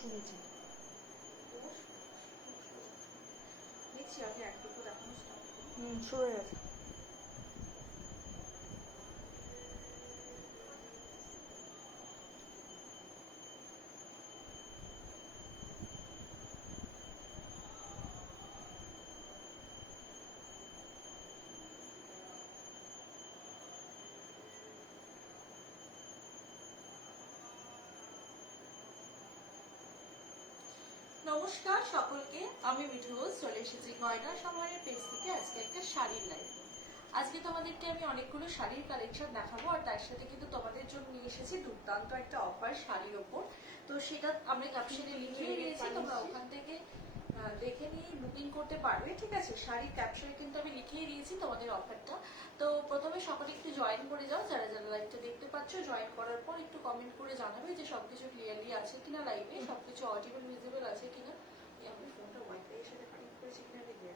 শুনেছি দেখছি আগে এক দুটো দেখানো স্টার্ট করি। শুরু হয়ে গেছে। নমস্কার সকলকে, আমি মিঠু চলে এসেছি গয়না সমাহারের পেজ থেকে আজকে একটা শাড়ির লাইভ। আজকে তোমাদেরকে আমি অনেকগুলো শাড়ির কালেকশন দেখাবো, আর তার সাথে কিন্তু তোমাদের জন্য নিয়ে এসেছি দুর্দান্ত একটা অফার শাড়ির ওপর। তো সেটা আমি ক্যাপশনে লিখে দিয়েছি, তোমরা ওখান থেকে দেখে নিয়ে বুকিং করতে পারবে। ঠিক আছে, শাড়ির ক্যাপশনে কিন্তু আমি লিখিয়ে দিয়েছি তোমাদের অফারটা। তো প্রথমে সকলে একটু জয়েন করে যাও, যারা যারা লাইভটা দেখতে পাচ্ছ। জয়েন করার পর একটু কমেন্ট করে জানাবে যে সবকিছু ক্লিয়ারলি আছে কিনা, লাইভে সবকিছু অডিবল ভিজিবল আছে কিনা। আমি ফোনটা ওয়াইফাই এর সাথে কানেক্ট করেছি কিনা দেখবে,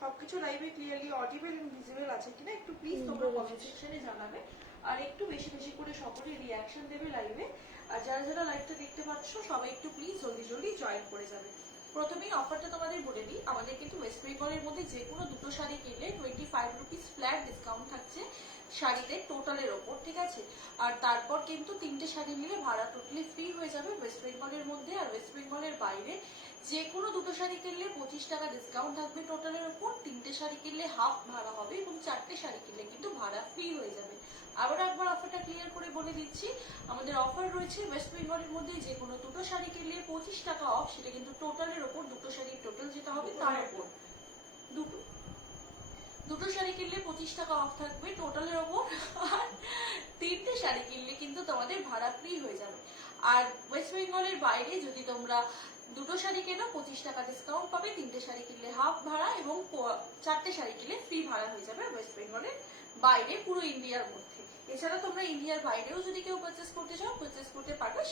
সবকিছু লাইভে ক্লিয়ারলি অডিবল এবং ভিজিবল আছে কিনা একটু প্লিজ তোমরা কমেন্ট সেকশনে জানাবে। আর একটু বেশি বেশি করে সকলে রিঅ্যাকশন দেবে লাইভে। আর যারা যারা লাইভটা দেখতে পাচ্ছ সবাই একটু প্লিজ জলদি জলদি জয়েন করে যাবে। প্রথমেই অফারটা তোমাদের বলে দিই, আমাদের কিন্তু ওয়েস্ট বেঙ্গলের মধ্যে যে কোনো দুটো শাড়ি কিনলে 25 রুপিস ফ্ল্যাট ডিসকাউন্ট থাকছে শাড়িতে টোটালের ওপর। ঠিক আছে, আর তারপর কিন্তু তিনটে শাড়ি নিলে ভাড়া টোটালি ফ্রি হয়ে যাবে ওয়েস্ট বেঙ্গলের মধ্যে। আর ওয়েস্ট বেঙ্গলের বাইরে যে কোনো দুটো শাড়ি কিনলে 25 টাকা ডিসকাউন্ট থাকবে টোটালের ওপর। তিনটে শাড়ি কিনলে হাফ ভাড়া হবে এবং চারটে শাড়ি কিনলে কিন্তু ভাড়া ফ্রি হয়ে যাবে। আবার একবার অফারটা ক্লিয়ার করে বলে দিচ্ছি, আমাদের অফার রয়েছে ওয়েস্ট বেঙ্গলের মধ্যে যে কোনো দুটো শাড়ি কিনলে 25 টাকা অফ, সেটা কিন্তু টোটালের ওপর। দুটো শাড়ির টোটাল যেটা হবে তার উপর দুটো শাড়ি কিনলে 25 টাকা অফ থাকবে টোটালের ওপর। আর তিনটে শাড়ি কিনলে কিন্তু তোমাদের ভাড়া ফ্রি হয়ে যাবে। আর ওয়েস্ট বেঙ্গলের বাইরে যদি তোমরা দুটো শাড়ি কেনো 25 টাকা ডিসকাউন্ট পাবে, তিনটে শাড়ি কিনলে হাফ ভাড়া এবং চারটে শাড়ি কিনলে ফ্রি ভাড়া হয়ে যাবে ওয়েস্ট বেঙ্গলের বাইরে পুরো ইন্ডিয়ার মধ্যে। এছাড়া তোমরা ইন্ডিয়ার বাইরেও যদি কেউ পারচেস করতে চাও পারচেস করতে পারবে,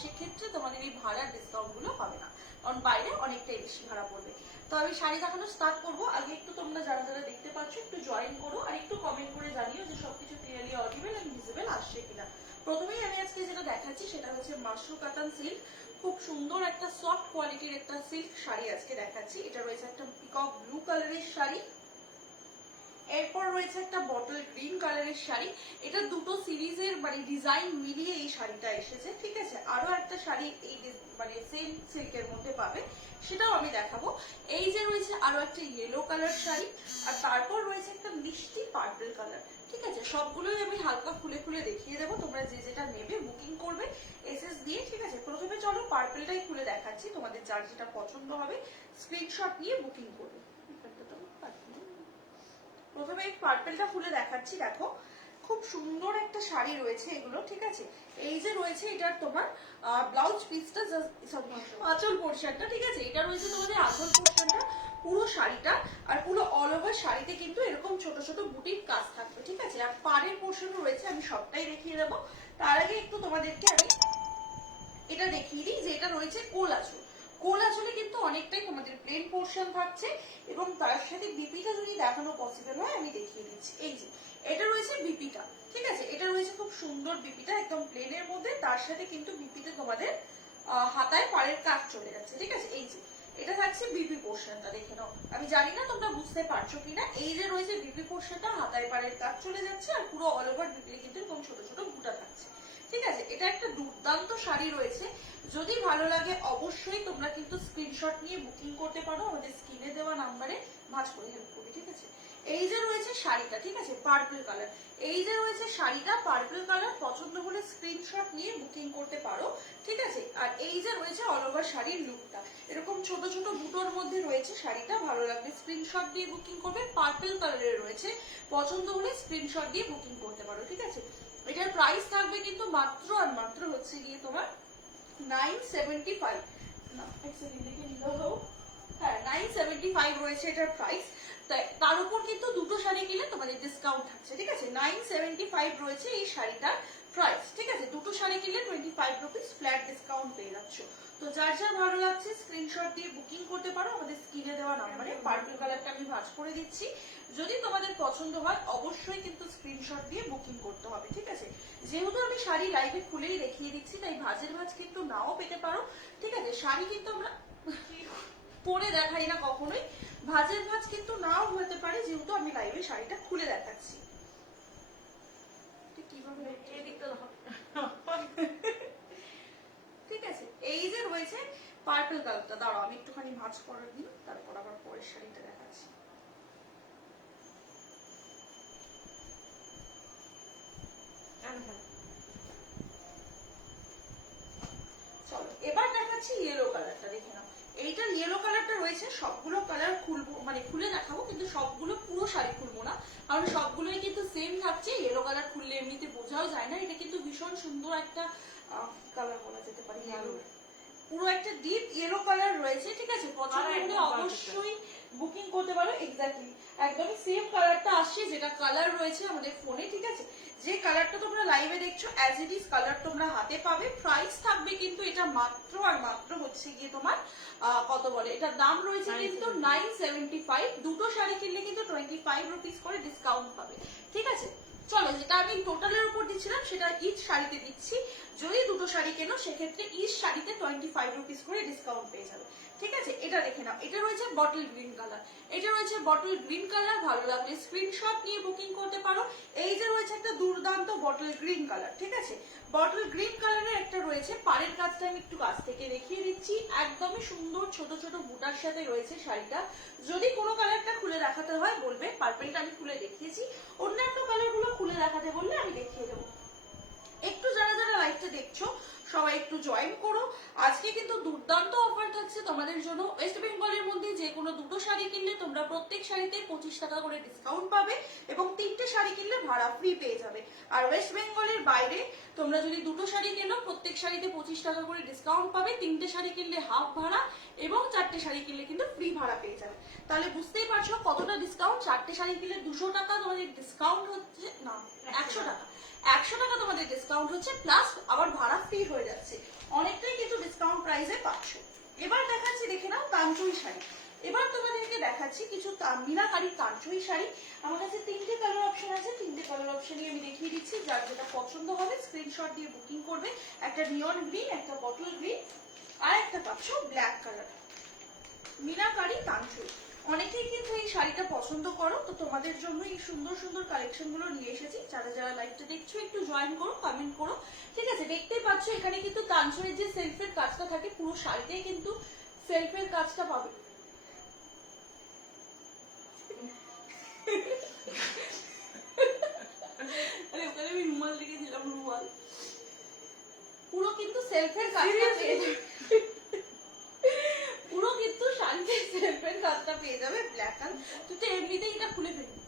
সেক্ষেত্রে তোমাদের এই ভাড়ার ডিসকাউন্ট গুলো হবে না, কারণ বাইরে অনেকটাই বেশি ভাড়া পড়বে। তো আমি শাড়ি দেখানো স্টার্ট করবো। আগে একটু তোমরা যারা যারা দেখতে পাচ্ছ একটু জয়েন করো আর একটু কমেন্ট করে জানিও যে সবকিছু ক্লিয়ারলি অডিবল এন্ড ভিজিবল আসছে কিনা। প্রথমেই আমি আজকে যেটা দেখাচ্ছি সেটা হচ্ছে মাশরু কাতান সিল্ক। খুব সুন্দর একটা সফট কোয়ালিটির একটা সিল্ক শাড়ি আজকে দেখাচ্ছি। এটা রয়েছে একটা পিকক ব্লু কালারের শাড়ি, এরপর রয়েছে একটা বটল গ্রিন কালারের শাড়ি। এটা দুটো সিরিজের মানে ডিজাইন মিলিয়ে এই শাড়িটা এসেছে। ঠিক আছে, আরো একটা শাড়ি এই মানে সেম সিল্কের মধ্যে পাবে, সেটাও আমি দেখাবো। এই যে রয়েছে আরো একটা ইয়েলো কালার শাড়ি, আর তারপর রয়েছে একটা মিষ্টি পার্পল কালার। ঠিক আছে, সবগুলোই আমি হালকা খুলে খুলে দেখিয়ে দেবো, তোমরা যে যেটা নেবে বুকিং করবে এসএস দিয়ে। ঠিক আছে, প্রথমে চলো পার্পলটাই খুলে দেখাচ্ছি, তোমাদের যার যেটা পছন্দ হবে স্ক্রিনশট নিয়ে বুকিং করবে। প্রথমে এই পার্পলটা খুলে দেখাচ্ছি, দেখো খুব সুন্দর একটা শাড়ি রয়েছে এগুলো। ঠিক আছে, এই যে রয়েছে এটার তোমার ব্লাউজ পিসটা, আঁচল পোর্শনটা। ঠিক আছে, এটা রয়েছে তোমাদের আঁচল পোর্শনটা পুরো শাড়িটা, আর পুরো অল ওভার শাড়িতে কিন্তু এরকম ছোট ছোট বুটির কাজ থাকবে। ঠিক আছে, আর পাড়ের পোর্শনও রয়েছে, আমি সবটাই দেখিয়ে দেবো। তার আগে একটু তোমাদেরকে আমি এটা দেখিয়ে দিই যে এটা রয়েছে কোল আঁচল। কোল আঁচলে কিন্তু অনেকটাই তোমাদের প্লেন পোর্শন থাকছে, এবং তার সাথে বিপিটা যদি দেখানো পসিবল হয় আমি দেখিয়ে দিচ্ছি। এই যে এটা রয়েছে বিপিটা। ঠিক আছে, এটা রয়েছে খুব সুন্দর বিপিটা একদম প্লেনের মধ্যে, তার সাথে কিন্তু বিপিতে তোমাদের হাতায় পাড়ের কাজ চলে যাচ্ছে। ঠিক আছে, এই যে এটা থাকছে বিপি পোর্শনটা, দেখে নাও। আমি জানি না তোমরা বুঝতে পারছো কিনা। এই যে রয়েছে বিপি পোর্শনটা, হাতায় পাড়ের কাজ চলে যাচ্ছে, আর পুরো অল ওভার বিপি কিন্তু এরকম ছোট ছোট বুটা থাকছে। ঠিক আছে, এটা একটা দুর্দান্ত শাড়ি রয়েছে। যদি ভালো লাগে অবশ্যই তোমরা কিন্তু স্ক্রিনশট নিয়ে বুকিং করতে পারো, আমাদের স্ক্রিনে দেওয়া নাম্বারে ভাঁজ করে হেল্প করবে। ঠিক আছে, এই যে রয়েছে শাড়িটা, ঠিক আছে পার্পল কালার, এই যে রয়েছে শাড়িটা পার্পল কালার, পছন্দ হলে স্ক্রিনশট নিয়ে বুকিং করতে পারো। ঠিক আছে, আর এই যে রয়েছে অল ওভার শাড়ির লুকটা, এরকম ছোট ছোট বুটোর মধ্যে রয়েছে শাড়িটা। ভালো লাগবে স্ক্রিনশট দিয়ে বুকিং করবে। পার্পল কালারের রয়েছে, পছন্দ হলে স্ক্রিনশট দিয়ে বুকিং করতে পারো। ঠিক আছে, এটার প্রাইস থাকবে কিন্তু মাত্র আর মাত্র হচ্ছে গিয়ে তোমার 975। হ্যাঁ 975 রয়েছে এটার প্রাইস। তার উপর কিন্তু দুটো শাড়ি কিনলে তোমাদের ডিসকাউন্ট থাকছে। ঠিক আছে, 975 রয়েছে এই শাড়িটার প্রাইস। ঠিক আছে, দুটো শাড়ি কিনলে 25 রুপিস ফ্ল্যাট ডিসকাউন্ট পেয়ে যাচ্ছ। তো যার যার ভালো লাগছে স্ক্রিনশট দিয়ে বুকিং করতে পারো আমাদের স্ক্রিনে দেওয়া নাম্বারে। পার্পল কালারটা আমি ভাঁজ করে দিচ্ছি, যদি তোমাদের পছন্দ হয় অবশ্যই কিন্তু স্ক্রিনশট দিয়ে বুকিং করতে হবে, ঠিক আছে। যেহেতু আমি শাড়ি লাইভে খুলেই দেখিয়ে দিচ্ছি তাই ভাঁজের ভাঁজ কিন্তু নাও পেতে পারো, ঠিক আছে। শাড়ি কিন্তু আমরা পরে দেখাই না কখনোই, ভাঁজের ভাঁজ কিন্তু নাও হতে পারে যেহেতু আমি লাইভে শাড়িটা খুলে দেখাচ্ছি। কিভাবে ঠিক আছে, এই যে রয়েছে পার্পল কালারটা, দাঁড়াও আমি একটুখানি ভাঁজ করে দিই, তারপর আবার পরের শাড়িটা দেখাচ্ছি। চলো এবার দেখাচ্ছি ইয়েলো কালারটা, দেখে নাও। এইটার ইয়েলো কালারটা রয়েছে, সবগুলো কালার খুলবো মানে খুলে দেখাবো, কিন্তু সবগুলো পুরো শাড়ি খুলবো না, কারণ সবগুলোই কিন্তু সেম থাকছে। ইয়েলো কালার খুললে এমনিতে বোঝাও যায় না, এটা কিন্তু ভীষণ সুন্দর একটা কালার বলা যেতে পারে, ইয়েলো, পুরো একটা ডিপ ইয়েলো কালার রয়েছে, ঠিক আছে। পছন্দ হলে অবশ্যই বুকিং করতে পারো। এক্স্যাক্টলি একদমই সেম কালারটা আসছে যেটা কালার রয়েছে আমাদের ফোনে, ঠিক আছে। যে কালারটা তোমরা লাইভে দেখছো অ্যাজ ইট ইজ কালার তোমরা হাতে পাবে। প্রাইস থাকবে কিন্তু এটা মাত্র আর মাত্র হচ্ছে গিয়ে তোমার কত বলে, এটার দাম রয়েছে কিন্তু 975। দুটো শাড়ি কিনলে কিন্তু 25 রুপিস করে ডিসকাউন্ট পাবে, ঠিক আছে। চলো, যেটা আমি টোটালের উপর দিচ্ছিলাম সেটা ইচ শাড়িতে দিচ্ছি। যদি দুটো শাড়ি কেনো সেক্ষেত্রে ইচ শাড়িতে 25 রুপিস করে ডিসকাউন্ট পেয়ে যাবে, ঠিক আছে। এটা দেখে নাও, এটা রয়েছে বটল গ্রিন কালার, এটা রয়েছে বটল গ্রিন কালার। ভালো লাগলে স্ক্রিনশট নিয়ে বুকিং করতে পারো। এই যে রয়েছে একটা দুর্দান্ত বটল গ্রিন কালার, ঠিক আছে। বটল গ্রিন কালারের একটা রয়েছে, পাড়ের কাজটা আমি একটু কাছ থেকে দেখিয়ে দিচ্ছি, একদমই সুন্দর ছোট ছোট বুটার সাথে রয়েছে শাড়িটা। যদি কোনো কালারটা খুলে দেখাতে হয় বলবে, পার্পলটা আমি খুলে দেখিয়েছি, অন্যান্য কালারগুলো খুলে দেখাতে বললে আমি দেখিয়ে দেবো। একটু যারা যারা লাইভটা দেখছো সবাই একটু জয়েন করো। আজকে কিন্তু দুর্দান্ত অফার থাকছে তোমাদের জন্য। ওয়েস্ট বেঙ্গলের মধ্যে যে কোনো দুটো শাড়ি কিনলে তোমরা প্রত্যেক শাড়িতে 25 টাকা করে ডিসকাউন্ট পাবে এবং 3টে শাড়ি কিনলে ভাড়া ফ্রি পেয়ে যাবে। আর ওয়েস্ট বেঙ্গলের বাইরে তোমরা যদি দুটো শাড়ি কেনো প্রত্যেক শাড়িতে 25 টাকা করে ডিসকাউন্ট পাবে, 3টে শাড়ি কিনলে হাফ ভাড়া এবং 4টে শাড়ি কিনলে কিন্তু ফ্রি ভাড়া পেয়ে যাবে। তাহলে বুঝতেই পারছো কতটা ডিসকাউন্ট। 4টে শাড়ি কিনলে 200 টাকা তোমাদের ডিসকাউন্ট হচ্ছে, না 100 টাকা, 100 টাকা তোমাদের ডিসকাউন্ট হচ্ছে, প্লাস আবার ভাড়া ফ্রি হয়ে যাচ্ছে। অনেকটাই কিন্তু ডিসকাউন্ট প্রাইসে পাচ্ছ। এবার দেখাচ্ছি, দেখে নাও তানচুই শাড়ি। এবার তোমাদেরকে দেখাচ্ছি কিছু মিনাকারি তানচুই শাড়ি। আমার কাছে 3টে কালার অপশন আছে, 3টে কালার অপশনই আমি দেখিয়ে দিচ্ছি। যার যেটা পছন্দ হবে স্ক্রিনশট দিয়ে বুকিং করবে। একটা নিয়ন গ্রিন, একটা বটল গ্রিন, আর একটা পাচ্ছ ব্ল্যাক কালার মিনাকারি তানচুই। অনেকেই কিন্তু এই শাড়িটা পছন্দ করো, তো তোমাদের জন্য এই সুন্দর সুন্দর কালেকশন গুলো নিয়ে এসেছি। যারা যারা লাইভটা দেখছো একটু জয়েন করো, কমেন্ট করো, ঠিক আছে। দেখতেই পাচ্ছ এখানে কিন্তু তানচুইয়ের যে সেলফের কাজটা থাকে পুরো শাড়িতেই কিন্তু সেলফের কাজটা পাবে। আরে ওখানে আমি রুমাল রেখে দিলাম, রুমাল। পুরো কিন্তু সেলফের কাজটা পেয়ে যাবে, পুরো কিন্তু শাড়িতে সেলফের কাজটা পেয়ে যাবে। ব্ল্যাক কালার তুই তো এমনিতেই এটা খুলে ফেলবি,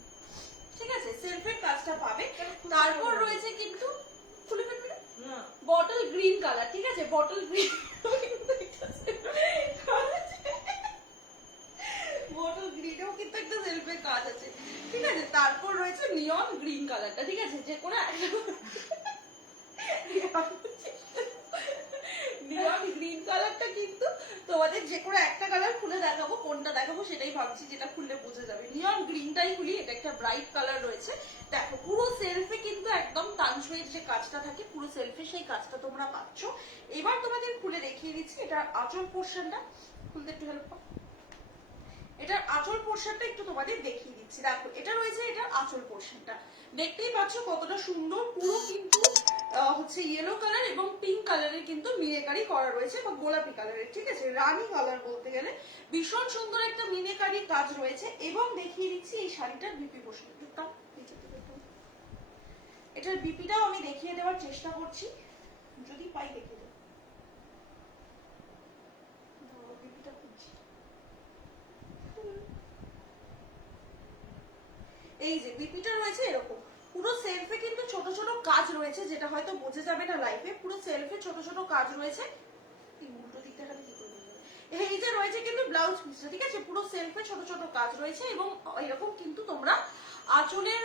ঠিক আছে, সেলফের কাজটা পাবে। তারপর রয়েছে কিন্তু খুলে ফেলবি না, বটল গ্রিন কালার, ঠিক আছে, বটল গ্রিন, বটল গ্রিনেও কিন্তু একটা সেলফের কাজ আছে, ঠিক আছে। তারপর রয়েছে নিয়ন গ্রিন কালারটা, ঠিক আছে, যে কোনো নিয়ন গ্রিন কালারটা কিন্তু তোমাদের যে কোনো একটা কালার খুলে দেখাবো, কোনটা দেখাবো সেটাই ভাবছি, যেটা খুললে বোঝা যাবে। নিয়ন গ্রিনটাই খুলি, এটা একটা ব্রাইট কালার রয়েছে। দেখো পুরো সেলফে কিন্তু একদম তানচুইয়ের যে কাজটা থাকে পুরো সেলফে সেই কাজটা তোমরা পাচ্ছ। এবার তোমাদের খুলে দেখিয়ে দিচ্ছি এটার আঁচল পোর্শনটা, খুলতে একটু হেল্প করো। এটার আঁচল পোর্শনটা একটু তোমাদের দেখিয়ে দিচ্ছি। দেখো এটা রয়েছে এটার আঁচল পোর্শনটা, দেখতেই পাচ্ছ কতটা সুন্দর। পুরো কিন্তু হচ্ছে ইয়েলো কালার এবং পিঙ্ক কালারের কিন্তু মিনেকারি করা রয়েছে, বা গোলাপি কালারের, ঠিক আছে, রানী কালার বলতে গেলে। ভীষণ সুন্দর একটা মিনেকারি কাজ রয়েছে। এবং দেখিয়ে দিচ্ছি এই শাড়িটার বিপি পোর্শন, এটার বিপিটাও আমি দেখিয়ে দেওয়ার চেষ্টা করছি, যদি পাই দেখিয়ে দেবো। বিপিটা খুঁজছি, এই যে বিপিটা রয়েছে এরকম। পুরো সেলফে কিন্তু ছোট ছোট কাজ রয়েছে, যেটা হয়তো বোঝা যাবে না লাইফে। পুরো সেলফে ছোট ছোট কাজ রয়েছে। উল্টো দিকটা খালি কি করে, এই যে রয়েছে কিন্তু ব্লাউজ পিসটা, ঠিক আছে, পুরো সেলফে ছোট ছোট কাজ রয়েছে। এবং এরকম কিন্তু তোমরা আঁচলের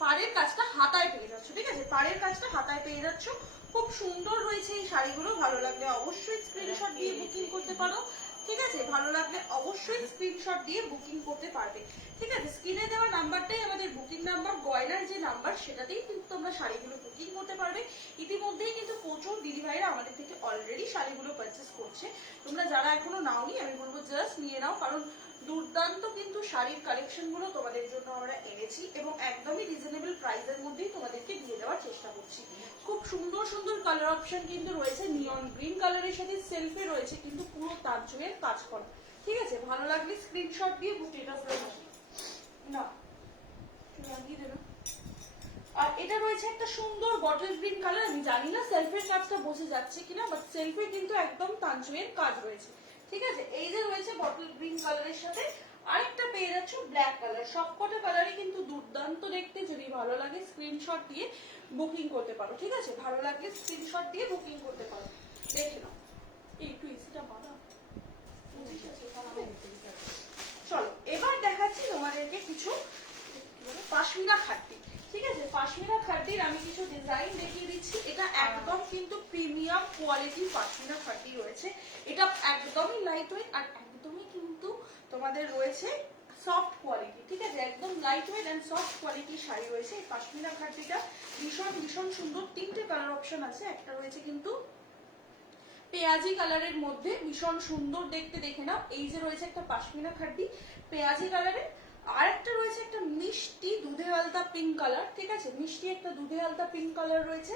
পাড়ের কাজটা হাতায় পেয়ে যাচ্ছ, ঠিক আছে, পাড়ের কাজটা হাতায় পেয়ে যাচ্ছ। খুব সুন্দর রয়েছে এই শাড়িগুলো, ভালো লাগলে অবশ্যই স্ক্রিনশট দিয়ে বুকিং করতে পারো, ঠিক আছে? ভালো লাগলে অবশ্যই স্ক্রিনশট দিয়ে বুকিং করতে পারবে, ঠিক আছে? স্ক্রিনে দেওয়া নাম্বারটাই আমাদের বুকিং নাম্বার, গয়নার যে নাম্বার সেটাতেই কিন্তু তোমরা শাড়িগুলো বুকিং করতে পারবে। ইতিমধ্যেই কিন্তু প্রচুর দিদি ভাইরা আমাদের থেকে অলরেডি শাড়িগুলো পারচেস করছে। তোমরা যারা এখনো নাওনি আমি বলবো জাস্ট নিয়ে নাও, কারণ দুর্দান্ত কিন্তু শাড়ির কালেকশন গুলো তোমাদের জন্য আমরা এনেছি এবং একদমই রিজনেবল প্রাইসের মধ্যেই তোমাদেরকে দিয়ে দেওয়ার চেষ্টা করছি। খুব সুন্দর সুন্দর কালার অপশন কিন্তু রয়েছে, নিয়ন গ্রিন কালারের সাথে সেলফি রয়েছে কিন্তু পুরো তাজুয়ের কাজ করা, ঠিক আছে? ভালো লাগলে স্ক্রিনশট দিয়ে বুকিং না লাগিয়ে দেবে। আর এটা রয়েছে একটা সুন্দর বটল গ্রিন কালার, আমি জানি না সেলফির কাজটা বোঝা যাচ্ছে কিনা, বাট সেলফি কিন্তু একদম তানজুয়ের কাজ রয়েছে, ঠিক আছে? এই যে রয়েছে বটল গ্রিন কালারের সাথে আরেকটা পেয়ে যাচ্ছ ব্ল্যাক কালার। সবকটা কালারই কিন্তু দুর্দান্ত দেখতে, যদি ভালো লাগে স্ক্রিনশট দিয়ে বুকিং করতে পারো, ঠিক আছে? ভালো লাগলে স্ক্রিনশট দিয়ে বুকিং করতে পারো। দেখে নাও একটু ইসিটা বাঁধা। চলো এবার দেখাচ্ছি তোমাদেরকে কিছু পাশমিনা খাট্টি, ঠিক আছে? পাশমিনা খাট্টির আমি কিছু ডিজাইন দেখিয়ে দিচ্ছি। এটা একদম কিন্তু প্রিমিয়াম কোয়ালিটির পাশমিনা খাট্টি রয়েছে। এটা একদমই লাইট ওয়েট আর একদমই কিন্তু তোমাদের রয়েছে সফট কোয়ালিটি, ঠিক আছে? একদম লাইট ওয়েট এন্ড সফট কোয়ালিটির শাড়ি রয়েছে এই পাশমিনা খাট্টিটা। ভীষণ ভীষণ সুন্দর, তিনটে কালার অপশন আছে। একটা রয়েছে কিন্তু পেঁয়াজি কালারের মধ্যে, ভীষণ সুন্দর দেখতে, দেখে নাও। এই যে রয়েছে একটা পাশমিনা খাট্টি পেঁয়াজি কালারের, আর একটা রয়েছে একটা মিষ্টি দুধে আলতা পিঙ্ক কালার, ঠিক আছে? মিষ্টি একটা দুধে আলতা পিঙ্ক কালার রয়েছে,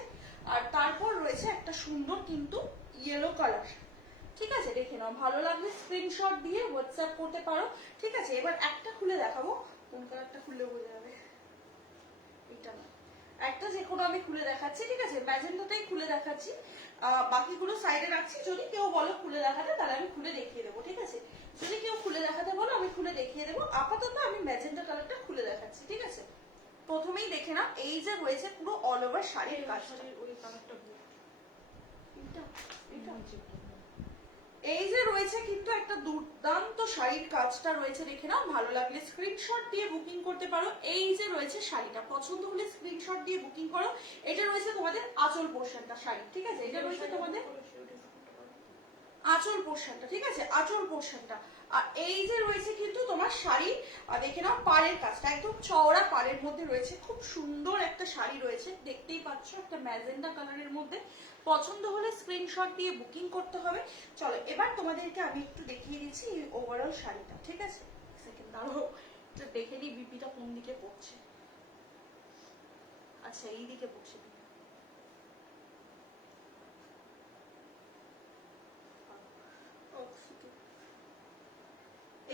আর তারপর রয়েছে একটা সুন্দর কিন্তু ইয়েলো কালার, ঠিক আছে? দেখে নাও, ভালো লাগলে স্ক্রিনশট দিয়ে হোয়াটসঅ্যাপ করতে পারো, ঠিক আছে? এবার একটা খুলে দেখাবো, কোন কালারটা খুললে বোঝা যাবে, এটা না, একটা যে কোনো আমি খুলে দেখাচ্ছি, ঠিক আছে? ম্যাজেন্টাটাই খুলে দেখাচ্ছি, বাকিগুলো সাইডে রাখছি। যদি কেউ বলো খুলে দেখাতে তাহলে আমি খুলে দেখিয়ে দেবো, ঠিক আছে? যদি কেউ খুলে দেখাতে বলো আমি খুলে দেখিয়ে দেবো। আপাতত আমি ম্যাজেন্টা কালারটা খুলে দেখাচ্ছি, ঠিক আছে? প্রথমেই দেখে নাও, এই যে রয়েছে পুরো অল ওভার শাড়ির কাজ, ওই কালারটা এই যে রয়েছে কিন্তু একটা দুর্দান্ত শাড়ির কাজটা রয়েছে, দেখে নাও। ভালো লাগলে স্ক্রিনশট দিয়ে বুকিং করতে পারো। এই যে রয়েছে শাড়িটা, পছন্দ হলে স্ক্রিনশট দিয়ে বুকিং করো। এটা রয়েছে তোমাদের আঁচল পোর্শনটা শাড়ি, ঠিক আছে? এটা রয়েছে তোমাদের আঁচল পোর্শনটা, ঠিক আছে? আঁচল পোর্শনটা। আর এই যে রয়েছে কিন্তু তোমার শাড়ি, দেখে নাও পাড়ের কাজটা একদম চওড়া পাড়ের মধ্যে রয়েছে। খুব সুন্দর একটা শাড়ি রয়েছে, দেখতেই পাচ্ছ, একটা ম্যাজেন্ডা কালারের মধ্যে। পছন্দ হলে স্ক্রিনশট দিয়ে বুকিং করতে হবে। চলো এবার তোমাদেরকে আমি একটু দেখিয়ে দিচ্ছি ওভারঅল শাড়িটা, ঠিক আছে? সেকেন্ড দাঁড়াও, একটু দেখে নিই বিপিটা কোন দিকে পড়ছে। আচ্ছা এই দিকে পড়ছে।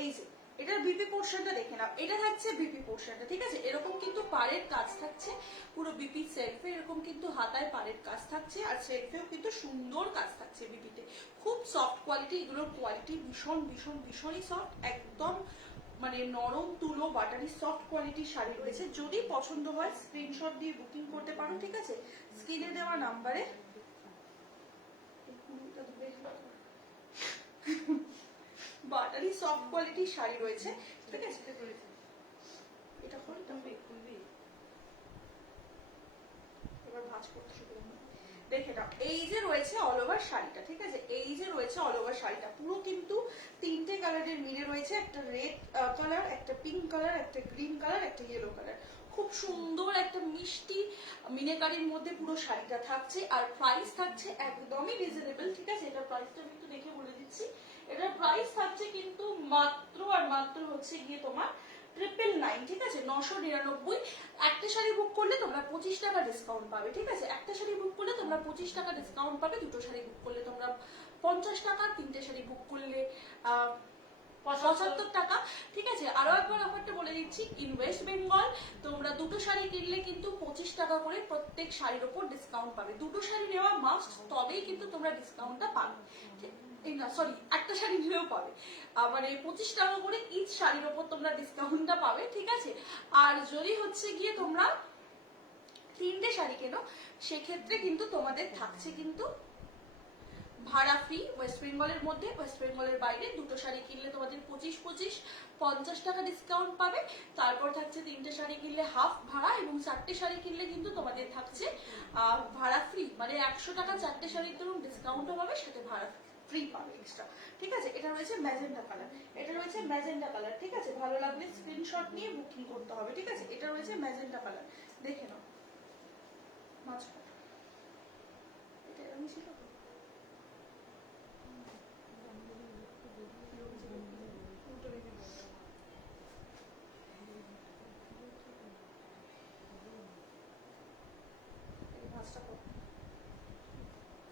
এই যে এটার বিপি পোর্শনটা দেখে নাও, এটা থাকছে বিপি পোর্শনটা, ঠিক আছে? এরকম কিন্তু পাড়ের কাজ থাকছে পুরো বিপি সেলফে, এরকম কিন্তু হাতায় পাড়ের কাজ থাকছে, আর সেলফেও কিন্তু সুন্দর কাজ থাকছে বিপিতে। খুব সফট কোয়ালিটি, এগুলোর কোয়ালিটি ভীষণ ভীষণ ভীষণই সফট, একদম মানে নরম তুলো বাটারি সফট কোয়ালিটির শাড়ি রয়েছে। যদি পছন্দ হয় স্ক্রিনশট দিয়ে বুকিং করতে পারো, ঠিক আছে? স্ক্রিনে দেওয়া নাম্বারে বাটারি সফট কোয়ালিটির শাড়ি রয়েছে, ঠিক আছে? এটা খুলবি, এবার ভাঁজ করতে শুরু করব। দেখে নাও, এই যে রয়েছে অল ওভার শাড়িটা, ঠিক আছে? এই যে রয়েছে অল ওভার শাড়িটা পুরো কিন্তু তিনটে কালারের মিলে রয়েছে, একটা রেড কালার, একটা পিঙ্ক কালার, একটা গ্রিন কালার, একটা ইয়েলো কালার। খুব সুন্দর একটা মিষ্টি মিনাকারির মধ্যে পুরো শাড়িটা থাকছে, আর প্রাইস থাকছে একদমই রিজনেবল, ঠিক আছে? এটা প্রাইসটা আমি একটু দেখে বলে দিচ্ছি। এটার প্রাইস থাকছে কিন্তু মাত্র আর মাত্র হচ্ছে গিয়ে তোমার 999, ঠিক আছে? 999। একটা শাড়ি বুক করলে তোমরা 25 টাকা ডিসকাউন্ট পাবে, ঠিক আছে? একটা শাড়ি বুক করলে তোমরা 25 টাকা ডিসকাউন্ট পাবে, দুটো শাড়ি বুক করলে তোমরা 50 টাকা, তিনটে শাড়ি বুক করলে 75 টাকা, ঠিক আছে? আরো একবার অফারটা বলে দিচ্ছি, ইন ওয়েস্ট বেঙ্গল তোমরা দুটো শাড়ি কিনলে কিন্তু 25 টাকা করে প্রত্যেক শাড়ির উপর ডিসকাউন্ট পাবে। দুটো শাড়ি নেওয়া মাস্ট, তবেই কিন্তু তোমরা ডিসকাউন্টটা পাবে, না সরি, একটা শাড়ি নিলেও পাবে, মানে 25 টাকা করে ইচ শাড়ির উপর তোমরা ডিসকাউন্টটা পাবে, ঠিক আছে? আর যদি হচ্ছে গিয়ে তোমরা তিনটে শাড়ি কেনো সেক্ষেত্রে কিন্তু তোমাদের থাকছে কিন্তু ভাড়া ফ্রি ওয়েস্ট বেঙ্গলের মধ্যে, ওয়েস্ট বেঙ্গলের বাইরে দুটো শাড়ি কিনলে তোমাদের 25 50 টাকা ডিসকাউন্ট পাবে। তারপর থাকছে 3টে শাড়ি কিনলে হাফ ভাড়া, এবং 4টে শাড়ি কিনলে কিন্তু তোমাদের থাকছে ভাড়া ফ্রি, মানে 100 টাকা 4টে শাড়ির ধরুন ডিসকাউন্টও পাবে, সাথে ভাড়া ফ্রি পাবে এক্সট্রা। ঠিক আছে, এটা রয়েছে ম্যাজেন্টা কালার, এটা রয়েছে ম্যাজেন্টা কালার। ঠিক আছে, ভালো লাগলে স্ক্রিনশট নিয়ে বুকিং করতে হবে। ঠিক আছে, এটা রয়েছে ম্যাজেন্টা কালার, দেখে নাও। মাঝখানে এটা এরকম ছিল।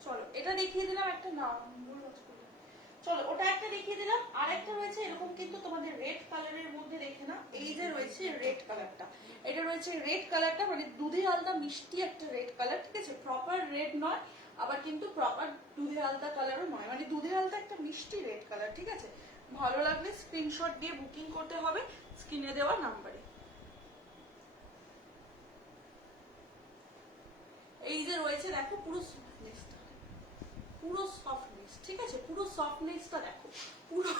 চলো এটা দেখিয়ে দিলাম একটা, নাম চলো ওটা একটা দেখিয়ে দিলাম। আর একটা রয়েছে এরকম কিন্তু তোমাদের রেড কালারের মধ্যে, দেখে না, এই যে রয়েছে রেড কালারটা, এটা রয়েছে রেড কালারটা, মানে দুধে আলতা মিষ্টি একটা রেড কালার। ঠিক আছে, প্রপার রেড নয়, আবার কিন্তু প্রপার দুধে আলতা কালারও নয়, মানে দুধে আলতা একটা মিষ্টি রেড কালার। ঠিক আছে, ভালো লাগলে স্ক্রিনশট দিয়ে বুকিং করতে হবে স্ক্রিনে দেওয়া নাম্বারে। এই যে রয়েছে দেখো পুরো সফটনেসটা, পুরো সফটনেস। ঠিক আছে, পুরো সফটনেসটা দেখো, পুরো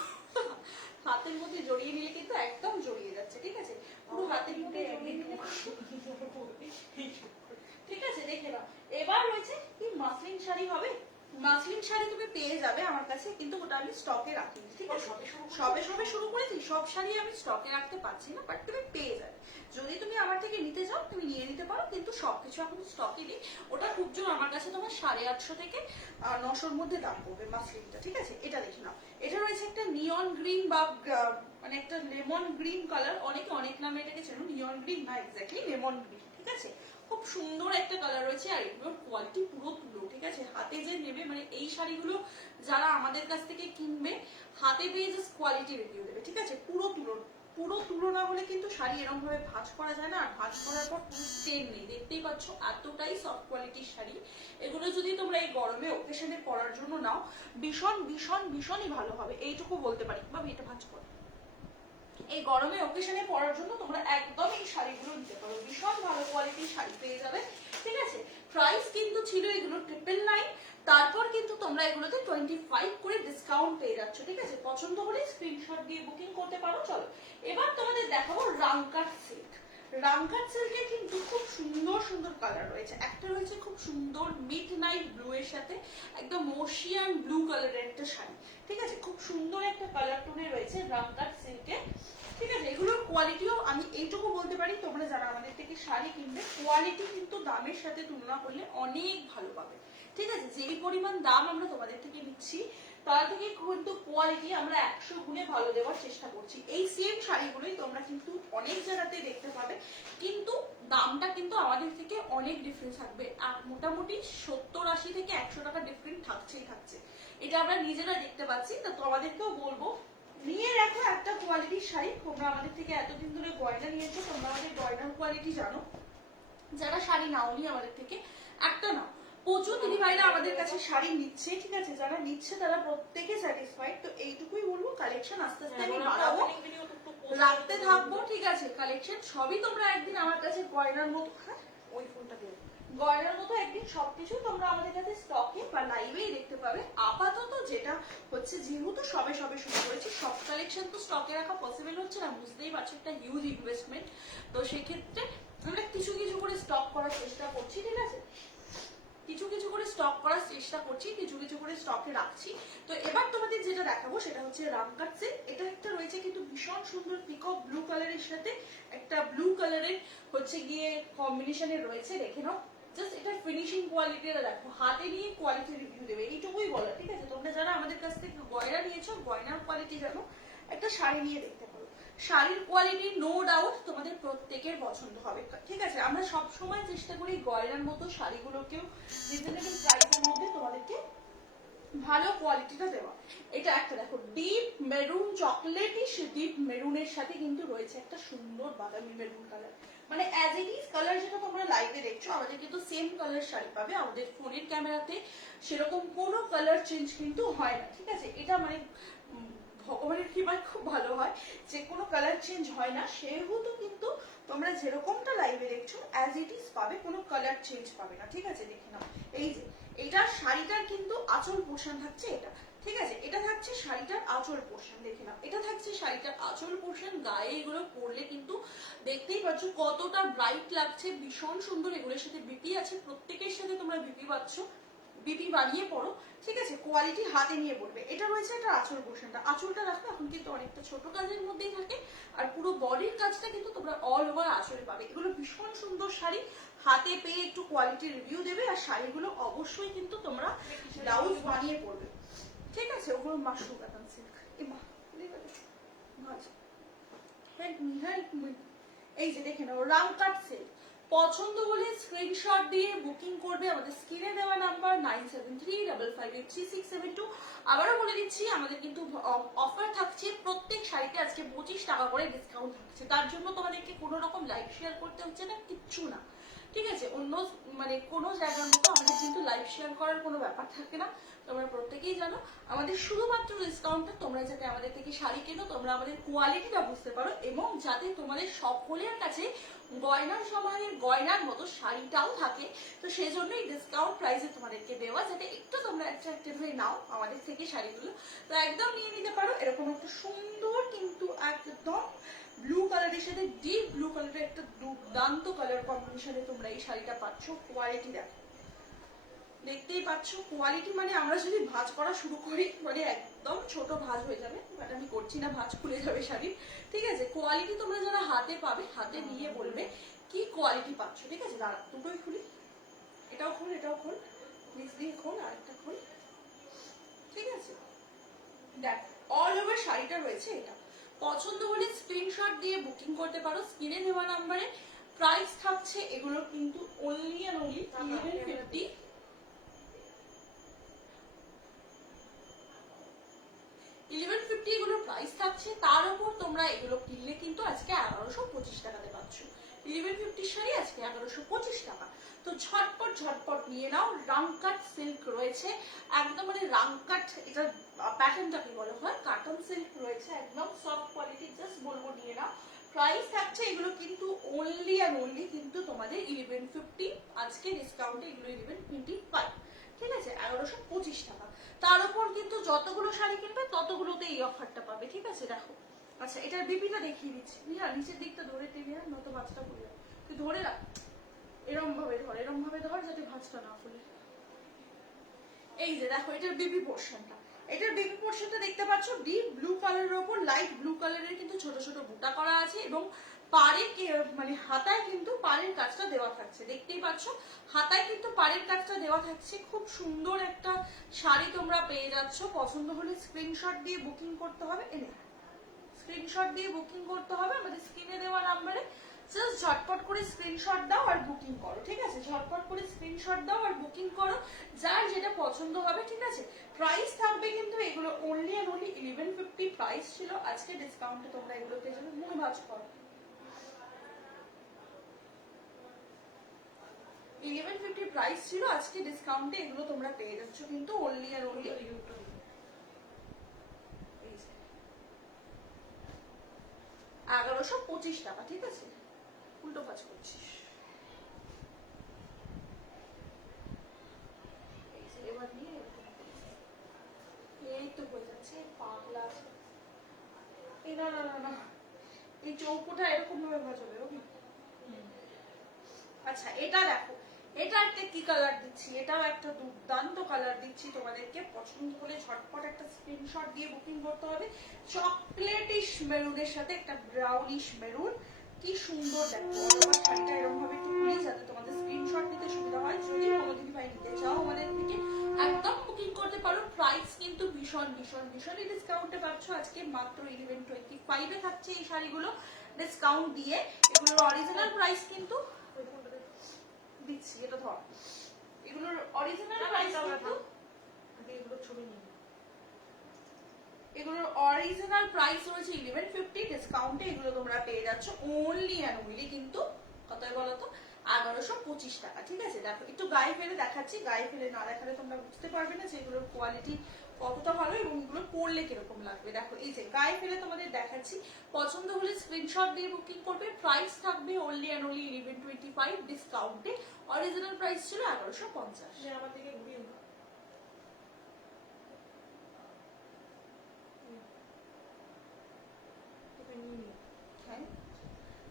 হাতের মধ্যে জড়িয়ে নিলে কিন্তু একদম জড়িয়ে যাচ্ছে। ঠিক আছে, পুরো হাতের মধ্যে জড়িয়ে নিলে ঠিক আছে, দেখে নাও। এবার রয়েছে কি মাসলিন শাড়ি হবে, মাসলিন শাড়ি তুমি পেয়ে যাবে আমার কাছে, কিন্তু ওটা আমি স্টকে রাখিনি। ঠিক আছে, সবে সবে শুরু করেছি, সব শাড়ি আমি স্টকে রাখতে পারছি না, বাট তুমি পেয়ে যাবে। যদি তুমি আমার থেকে নিতে চাও তুমি নিয়ে নিতে পারো, কিন্তু সবকিছু এখন স্টকে নেই। ওটা খুব জোর আমার কাছে তোমার 850 থেকে 900-র মধ্যে দাম পড়বে মাসলিনটা। ঠিক আছে, এটা দেখে নাও। এটা রয়েছে একটা নিয়ন গ্রিন বা মানে একটা লেমন গ্রিন কালার, অনেকে অনেক নামে এটাকে চেনো, নিয়ন গ্রিন না, এক্স্যাক্টলি লেমন গ্রিন। ঠিক আছে, খুব সুন্দর একটা কালার রয়েছে, আর এগুলোর কোয়ালিটি পুরো তুলো। ঠিক আছে, হাতে যে নেবে, মানে এই শাড়িগুলো যারা আমাদের কাছ থেকে কিনবে হাতে পেয়ে জাস্ট কোয়ালিটি রিভিউ দেবে। ঠিক আছে, পুরো তুলো, পুরো তুলো না হলে কিন্তু শাড়ি এরকম ভাবে ভাঁজ করা যায় না, আর ভাঁজ করার পর কোনো স্টেন নেই, দেখতেই পাচ্ছ এতটাই সফট কোয়ালিটির শাড়ি। এগুলো যদি তোমরা এই গরমে ওকেশনে পরার জন্য নাও, ভীষণ ভীষণ ভীষণই ভালো হবে, এইটুকু বলতে পারি। বা এটা ভাঁজ করো, এই গরমে ওকেশনে পরার জন্য তোমরা একদম এই শাড়িগুলো নিতে পারো, ভীষণ ভালো কোয়ালিটির শাড়ি পেয়ে যাবে। ঠিক আছে, প্রাইস কিন্তু ছিল এগুলো 999, তারপর কিন্তু তোমরা এগুলোতে 25 করে ডিসকাউন্ট পেয়ে যাচ্ছ। ঠিক আছে, পছন্দ হলে স্ক্রিনশট দিয়ে বুকিং করতে পারো। চলো এবার তোমাদের দেখাবো রামকাট সিল্ক। রামকাট সিল্কের কিন্তু খুব সুন্দর সুন্দর কালার রয়েছে। একটা রয়েছে খুব সুন্দর মিড নাইট ব্লু এর সাথে একদম ওশিয়ান ব্লু কালারের একটা শাড়ি। ঠিক আছে, খুব সুন্দর একটা কালার টোনে রয়েছে রামকাট সিল্কে। ঠিক আছে, এগুলোর কোয়ালিটিও আমি এইটুকু বলতে পারি, তোমরা যারা আমাদের থেকে শাড়ি কিনবে কোয়ালিটি কিন্তু দামের সাথে তুলনা করলে অনেক ভালো পাবে। ঠিক আছে, যেই পরিমাণ দাম আমরা তোমাদের থেকে নিচ্ছি তার থেকে কিন্তু কোয়ালিটি আমরা 100 গুণে ভালো দেওয়ার চেষ্টা করছি। এই সেম শাড়িগুলোই তোমরা কিন্তু অনেক জায়গাতে দেখতে পাবে, কিন্তু দামটা কিন্তু আমাদের থেকে অনেক ডিফারেন্স থাকবে, আর মোটামুটি 70-80 থেকে 100 টাকা ডিফারেন্স থাকছে। এটা আমরা নিজেরা দেখতে পাচ্ছি, তো তোমাদেরকেও বলবো নিয়ে রাখো একটা কোয়ালিটির শাড়ি। তোমরা আমাদের থেকে এতদিন ধরে গয়না নিয়েছো, তোমরা আমাদের গয়নার কোয়ালিটি জানো। যারা শাড়ি নাওনি আমাদের থেকে, একটা নাও। প্রচুর দিদি ভাইরা আমাদের কাছে শাড়ি নিচ্ছে। ঠিক আছে, যারা নিচ্ছে তারা প্রত্যেকে স্যাটিসফাইড। তো এইটুকুই বলবো, কালেকশন আস্তে আস্তে আমি বাড়াবো, রাখতে থাকবো। ঠিক আছে, কালেকশন সবই তোমরা একদিন আমার কাছে গয়নার মতো, হ্যাঁ ওই ফোনটা দিয়ে গয়নার মতো একদিন সবকিছু তোমরা আমাদের কাছে স্টকে বা লাইভেই দেখতে পাবে। আপাতত যেটা হচ্ছে, যেহেতু সবে সবে শুরু করেছি, সব কালেকশন তো স্টকে রাখা পসিবল হচ্ছে না, বুঝতেই পারছো একটা হিউজ ইনভেস্টমেন্ট। তো সেক্ষেত্রে আমরা কিছু কিছু করে স্টক করার চেষ্টা করছি। ঠিক আছে, কিছু কিছু করে স্টক করার চেষ্টা করছি, কিছু কিছু করে স্টকে রাখছি। তো এবার তোমাদের যেটা দেখাবো সেটা হচ্ছে রামকাট সিল্ক। এটা একটা রয়েছে কিন্তু ভীষণ সুন্দর পিকক ব্লু কালারের সাথে একটা ব্লু কালারের হচ্ছে গিয়ে কম্বিনেশনে রয়েছে, দেখে নাও। জাস্ট এটা ফিনিশিং কোয়ালিটিটা দেখো, হাতে নিয়ে কোয়ালিটি রিভিউ দেবে, এইটুকুই বলা। ঠিক আছে, তোমরা যারা আমাদের কাছ থেকে গয়না নিয়েছো গয়নার কোয়ালিটি জানো, একটা শাড়ি নিয়ে দেখতে পারো, শাড়ির কোয়ালিটি নো ডাউট তোমাদের প্রত্যেকের পছন্দ হবে। ঠিক আছে, আমরা সব সময় চেষ্টা করি গয়নার মতো শাড়িগুলোকেও রিজনেবল প্রাইসের মধ্যে তোমাদেরকে ভালো কোয়ালিটিটা দেওয়া। এটা একটা দেখো ডিপ মেরুন, চকলেটিশ ডিপ মেরুনের সাথে কিন্তু রয়েছে একটা সুন্দর বাদামি মেরুন কালার, মানে অ্যাজ ইট ইজ কালার যেটা তোমরা লাইভে দেখছো আমাদের কিন্তু সেম কালার শাড়ি পাবে। আমাদের ফোনের ক্যামেরাতে সেরকম কোনো কালার চেঞ্জ কিন্তু হয় না। ঠিক আছে, এটা মানে ভগবানের কৃপায় খুব ভালো হয়, যে কোনো কালার চেঞ্জ হয় না, সেহেতু কিন্তু তোমরা যেরকমটা লাইভে দেখছো অ্যাজ ইট ইজ পাবে, কোনো কালার চেঞ্জ পাবে না। ঠিক আছে, দেখে নাও। এই যে এটা শাড়িটার কিন্তু আঁচল পোর্শন থাকছে এটা, ঠিক আছে? এটা থাকছে শাড়িটার আঁচল পোর্শন, দেখে নাও এটা থাকছে শাড়িটার আঁচল পোর্শন। গায়ে এগুলো পরলে কিন্তু দেখতেই পাচ্ছ কতটা ব্রাইট লাগছে, ভীষণ সুন্দর। এগুলোর সাথে বিপি আছে, প্রত্যেকের সাথে তোমরা বিপি পাচ্ছ, বিপি বানিয়ে পড়ো, ঠিক আছে? কোয়ালিটি হাতে নিয়ে পড়বে। এটা রয়েছে এটা আঁচল পোর্শনটা। আঁচলটা দেখো এখন কিন্তু অনেকটা ছোট কাজের মধ্যেই থাকে, আর পুরো বডির কাজটা কিন্তু তোমরা অল ওভার আঁচলে পাবে। এগুলো ভীষণ সুন্দর শাড়ি, হাতে পেয়ে একটু কোয়ালিটি রিভিউ দেবে। আর শাড়িগুলো অবশ্যই কিন্তু তোমরা ব্লাউজ বানিয়ে পড়বে, ঠিক আছে? ওগুলো মাশরু কাতান সিল্ক। এই যে দেখে নাও রাং কাট সিল্ক। পছন্দ হলে স্ক্রিনশট দিয়ে বুকিং করবে আমাদের স্ক্রিনে দেওয়া নাম্বার 9735583672। আবারও বলে দিচ্ছি আমাদের কিন্তু অফার থাকছে, প্রত্যেক শাড়িতে আজকে 25 টাকা করে ডিসকাউন্ট থাকছে। তার জন্য তোমাদেরকে কোনো রকম লাইভ শেয়ার করতে হচ্ছে না, কিচ্ছু না, ঠিক আছে? অন্য মানে কোনো জায়গার মতো আমাদের কিন্তু লাইভ শেয়ার করার কোনো ব্যাপার থাকে না, তোমরা প্রত্যেকেই জানো। আমাদের শুধুমাত্র ডিসকাউন্টটা তোমরা যাতে আমাদের থেকে শাড়ি কেনো, তোমরা আমাদের কোয়ালিটিটা বুঝতে পারো, এবং যাতে তোমাদের সকলের কাছে গয়নার সমানের গয়নার মতো শাড়িটাও থাকে। তো সেই জন্যই ডিসকাউন্ট প্রাইসে তোমাদেরকে দেওয়া, যাতে একটু তোমরা অ্যাট্রাক্টেড হয়ে নাও আমাদের থেকে শাড়িগুলো। তো একদম নিয়ে নিতে পারো। এরকম একটা সুন্দর কিন্তু একদম ব্লু কালারের সাথে ডিপ ব্লু কালারের একটা দুর্দান্ত কালার কম্বিনেশনে তোমরা এই শাড়িটা পাচ্ছ। কোয়ালিটি দেখো, দেখতেই পাচ্ছ কোয়ালিটি, মানে আমরা যদি ভাঁজ করা শুরু করি মানে একদম ছোট ভাঁজ হয়ে যাবে, বাট আমি করছি না, ভাঁজ খুলে যাবে শাড়ি, ঠিক আছে? কোয়ালিটি তোমরা যারা হাতে পাবে, হাতে নিয়ে বলবে কি কোয়ালিটি পাচ্ছ, ঠিক আছে? দাঁড়া দুটোই খুলি, এটাও খোল, এটাও খোল, নিচ দিয়ে খোল, আরেকটা খোল, ঠিক আছে? দেখ অল ওভার শাড়িটা রয়েছে এটা। পছন্দ হলে স্ক্রিনশট দিয়ে বুকিং করতে পারো স্ক্রিনে দেওয়া নাম্বারে। প্রাইস থাকছে এগুলো কিন্তু অনলি অ্যান্ড অনলি 1150। 1150 এগুলোর প্রাইস থাকছে। তার উপর তোমরা এগুলো কিনলে কিন্তু আজকে 1125 টাকাতে পাচ্ছ। 1150 শাড়ি আজকে 1125 টাকা। তো ঝটপট ঝটপট নিয়ে নাও। রাংকাট সিল্ক রয়েছে একদম, মানে রাংকাট এটা প্যাটার্নটাকে বলা হয়, কাটন সিল্ক রয়েছে একদম সফট কোয়ালিটি, জাস্ট বলবো নিয়ে নাও। প্রাইস থাকছে এগুলো কিন্তু অনলি অ্যান্ড অনলি কিন্তু তোমাদের 1150, আজকে ডিসকাউন্টে এগুলো 1125, ঠিক আছে? 1125 টাকা। তার উপর কিন্তু যতগুলো শাড়ি কিনবে ততগুলোতে এই অফারটা পাবে, ঠিক আছে? দেখো, আচ্ছা এটার বিপিটা দেখিয়ে দিচ্ছি। হ্যাঁ নিচের দিকটা ধরে টেনে আন, নয়তো ভাঁজটা খুলে যাবে। তুই ধরে রাখ, এরম ভাবে ধর, এরম ভাবে ধর যাতে ভাঁজটা না খুলে। এই যে দেখো এটার বিপি পোর্শনটা, এটার বিপি পোর্শনটা দেখতে পাচ্ছ ডিপ ব্লু কালারের উপর লাইট ব্লু কালারের কিন্তু ছোট ছোট বুটা করা আছে, এবং পাড়ে মানে হাতায় কিন্তু পাড়ের কাজটা দেওয়া থাকছে, দেখতেই পাচ্ছ হাতায় কিন্তু পাড়ের কাজটা দেওয়া থাকছে। খুব সুন্দর একটা শাড়ি তোমরা পেয়ে যাচ্ছ। পছন্দ হলে স্ক্রিনশট দিয়ে বুকিং করতে হবে, এনে স্ক্রিনশট দিয়ে বুকিং করতে হবে আমাদের স্ক্রিনে দেওয়া নাম্বারে। জাস্ট ঝটপট করে স্ক্রিনশট দাও আর বুকিং করো, ঠিক আছে? ঝটপট করে স্ক্রিনশট দাও আর বুকিং করো, যার যেটা পছন্দ হবে, ঠিক আছে? প্রাইস থাকবে কিন্তু এগুলো অনলি অ্যান্ড অনলি 1150 প্রাইস ছিল, আজকে ডিসকাউন্টে তোমরা এগুলো পেয়ে যাবে। মুখ ভাঁজ করো, 1150 প্রাইস ছিল, আজকে ডিসকাউন্টে এগুলো তোমরা পেয়ে যাচ্ছ কিন্তু অনলি অ্যান্ড অনলি 1125 টাকা, ঠিক আছে? উল্টো কাজ করছিস। এবার নিয়ে এই তো হয়ে যাচ্ছে পাগলা। না না না না, এই চৌকোটা এরকম ভাবে ভাজবে। ওকে, আচ্ছা এটা দেখো, এটা একটা কি কালার দিচ্ছি, এটাও একটা দুর্দান্ত কালার দিচ্ছি তোমাদেরকে। পছন্দ হলে ঝটপট একটা স্ক্রিনশট দিয়ে বুকিং করতে হবে। চকলেটিশ মেরুনের সাথে একটা ব্রাউনিশ মেরুন, কি সুন্দর দেখো। আমার শাড়িটা এরকম ভাবে একটু খুলি যাতে তোমাদের স্ক্রিনশট নিতে সুবিধা হয়। যদি কোনোদিন ভাই নিতে চাও আমাদের থেকে একদম বুকিং করতে পারো। প্রাইস কিন্তু ভীষণ ভীষণ ভীষণই ডিসকাউন্টে পাচ্ছ আজকে, মাত্র 1125 এ থাকছে এই শাড়িগুলো ডিসকাউন্ট দিয়ে। এগুলোর অরিজিনাল প্রাইস কিন্তু দিচ্ছি, এটা ধর, এগুলোর অরিজিনাল প্রাইস কিন্তু এগুলো ছবি নিয়ে, এগুলোর অরিজিনাল প্রাইস রয়েছে 1150, ডিসকাউন্টে এগুলো তোমরা পেয়ে যাচ্ছ অনলি অ্যান্ড অনলি কিন্তু কতই বলো তো 1125 টাকা, ঠিক আছে? দেখো একটু গায়ে ফেলে দেখাচ্ছি, গায়ে ফেলে না দেখালে তোমরা বুঝতে পারবে না যে এগুলোর কোয়ালিটি কতটা ভালো এবং এগুলো পরলে কিরকম লাগবে দেখো। এই যে গায়ে ফেলে তোমাদের দেখাচ্ছি, পছন্দ হলে স্ক্রিনশট দিয়ে বুকিং করবে। প্রাইস থাকবে অনলি অ্যান্ড অনলি 1125 ডিসকাউন্টে। অরিজিনাল প্রাইস ছিল 1150। আমার দিকে ঘুরিয়ে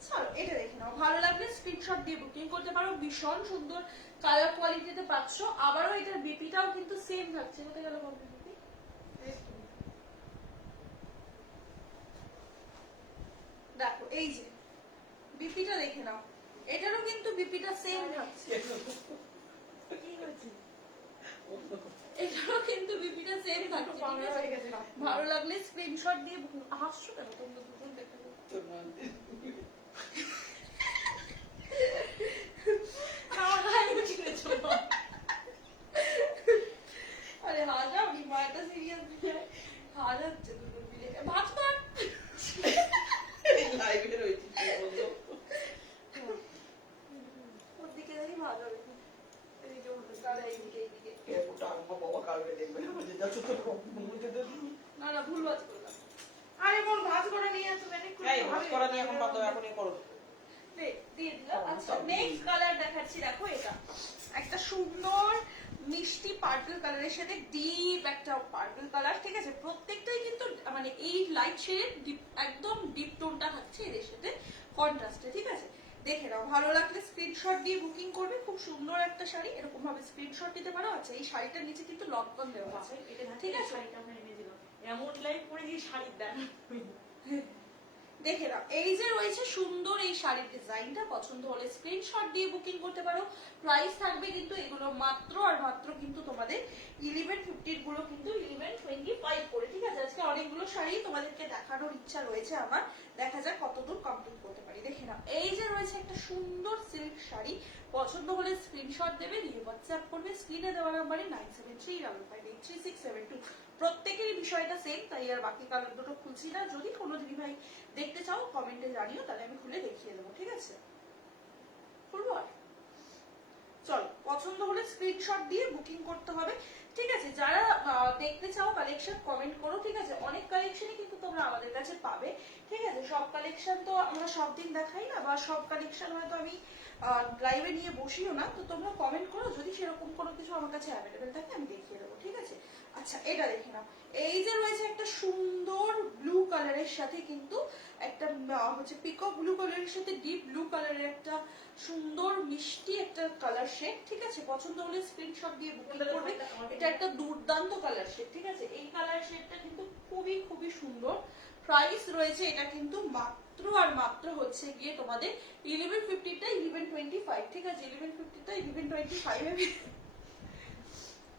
চলো এটা দেখে নাও, ভালো লাগলে স্ক্রিনশট দিয়ে বুকিং করতে পারো। ভীষণ সুন্দর কালার কোয়ালিটিতে পাচ্ছ। আবারও এটার বিপিটাও কিন্তু সেম থাকছে। কোথায় গেল বিপি? দেখো এই যে বিপিটা দেখে নাও, এটারও কিন্তু বিপিটা সেম থাকছে। কি হয়েছে? এটারও কিন্তু বিপিটা সেম থাকছে। ভালো লাগলে স্ক্রিনশট দিয়ে হাসছো কেন তোমরা দুজন? দেখে আরে হাজাও নি মাটা সিরিয়াস দিলে হাজাচ্ছে দুটো মিলে ভাত কর লাইভে রয়েছে কি বলবো ওর দিকে দেখি ভাত হবে এইদিকে উল্টো তাহলে এইদিকে ওটা আমার বাবা কালকে দেখবে না যে যাচ্ছ তো মুখে দে না না ভুল ভাজ করলাম। আরে মোর ভাজ করা নিয়ে এত মানে এই ভাজ করা নিয়ে এখন বাদ দাও, এখনই করো। দিয়ে দিলাম। আচ্ছা নেক্সট কালার দেখাচ্ছি, দেখো এটা একটা সুন্দর মিষ্টি পার্পল কালারের সাথে ডিপ একটা পার্পল কালার, ঠিক আছে? প্রত্যেকটাই কিন্তু মানে এই লাইট শেড একদম ডিপ টোনটা থাকছে এদের সাথে কন্ট্রাস্টে, ঠিক আছে? দেখে নাও, ভালো লাগলে স্ক্রিনশট দিয়ে বুকিং করবে। খুব সুন্দর একটা শাড়ি, এরকম ভাবে স্ক্রিনশট দিতে পারো। আচ্ছা এই শাড়িটার নিচে কিন্তু লটকন দেওয়া আছে, ঠিক আছে? শাড়িটা আমরা এনে দিলাম, এমন লাইভ পরে যে শাড়ির দাম দেখে নাও, এই যে রয়েছে সুন্দর এই শাড়ির ডিজাইনটা, পছন্দ হলে স্ক্রিনশট দিয়ে বুকিং করতে পারো। প্রাইস থাকবে কিন্তু এগুলো মাত্র আর মাত্র কিন্তু তোমাদের 1150 গুলো কিন্তু 1125 করে, ঠিক আছে? আজকে অনেকগুলো শাড়ি তোমাদেরকে দেখানোর ইচ্ছা রয়েছে আমার, দেখা যাক কতদূর কমপ্লিট করতে পারি। দেখে নাও, এই যে রয়েছে একটা সুন্দর সিল্ক শাড়ি, পছন্দ হলে স্ক্রিনশট দেবে, দিয়ে হোয়াটসঅ্যাপ করবে স্ক্রিনে দেওয়া নাম্বারে 9735536672। প্রত্যেকেরই বিষয়টা সেম, তাই আর বাকি কালার দুটো খুলছি না। যদি কোনো দিদি ভাই দেখতে চাও কমেন্টে জানিও, তাহলে আমি খুলে দেখিয়ে দেবো, ঠিক আছে? খুলবো আর চলো, পছন্দ হলে স্ক্রিনশট দিয়ে বুকিং করতে হবে, ঠিক আছে? যারা দেখতে চাও কালেকশন কমেন্ট করো, ঠিক আছে? অনেক কালেকশনই কিন্তু তোমরা আমাদের কাছে পাবে, ঠিক আছে? সব কালেকশন তো আমরা সব দিন দেখাই না, বা সব কালেকশন হয়তো আমি লাইভে নিয়ে বসিও না। তো তোমরা কমেন্ট করো, যদি সেরকম কোনো কিছু আমার কাছে অ্যাভেলেবেল থাকে আমি দেখিয়ে দেবো, ঠিক আছে? আচ্ছা এটা দেখে নাও, এই যে রয়েছে একটা সুন্দর ব্লু কালারের সাথে কিন্তু একটা হচ্ছে পিকক ব্লু কালারের সাথে ডিপ ব্লু কালারের একটা সুন্দর মিষ্টি একটা কালার শেড, ঠিক আছে? পছন্দ হলে স্ক্রিনশট দিয়ে বুকিং করবে। এটা একটা দুর্দান্ত কালার শেড, ঠিক আছে? এই কালার শেডটা কিন্তু খুবই খুবই সুন্দর। প্রাইস রয়েছে এটা কিন্তু মাত্র আর মাত্র হচ্ছে গিয়ে তোমাদের 1150টা 1125, ঠিক আছে? 1150টা 1125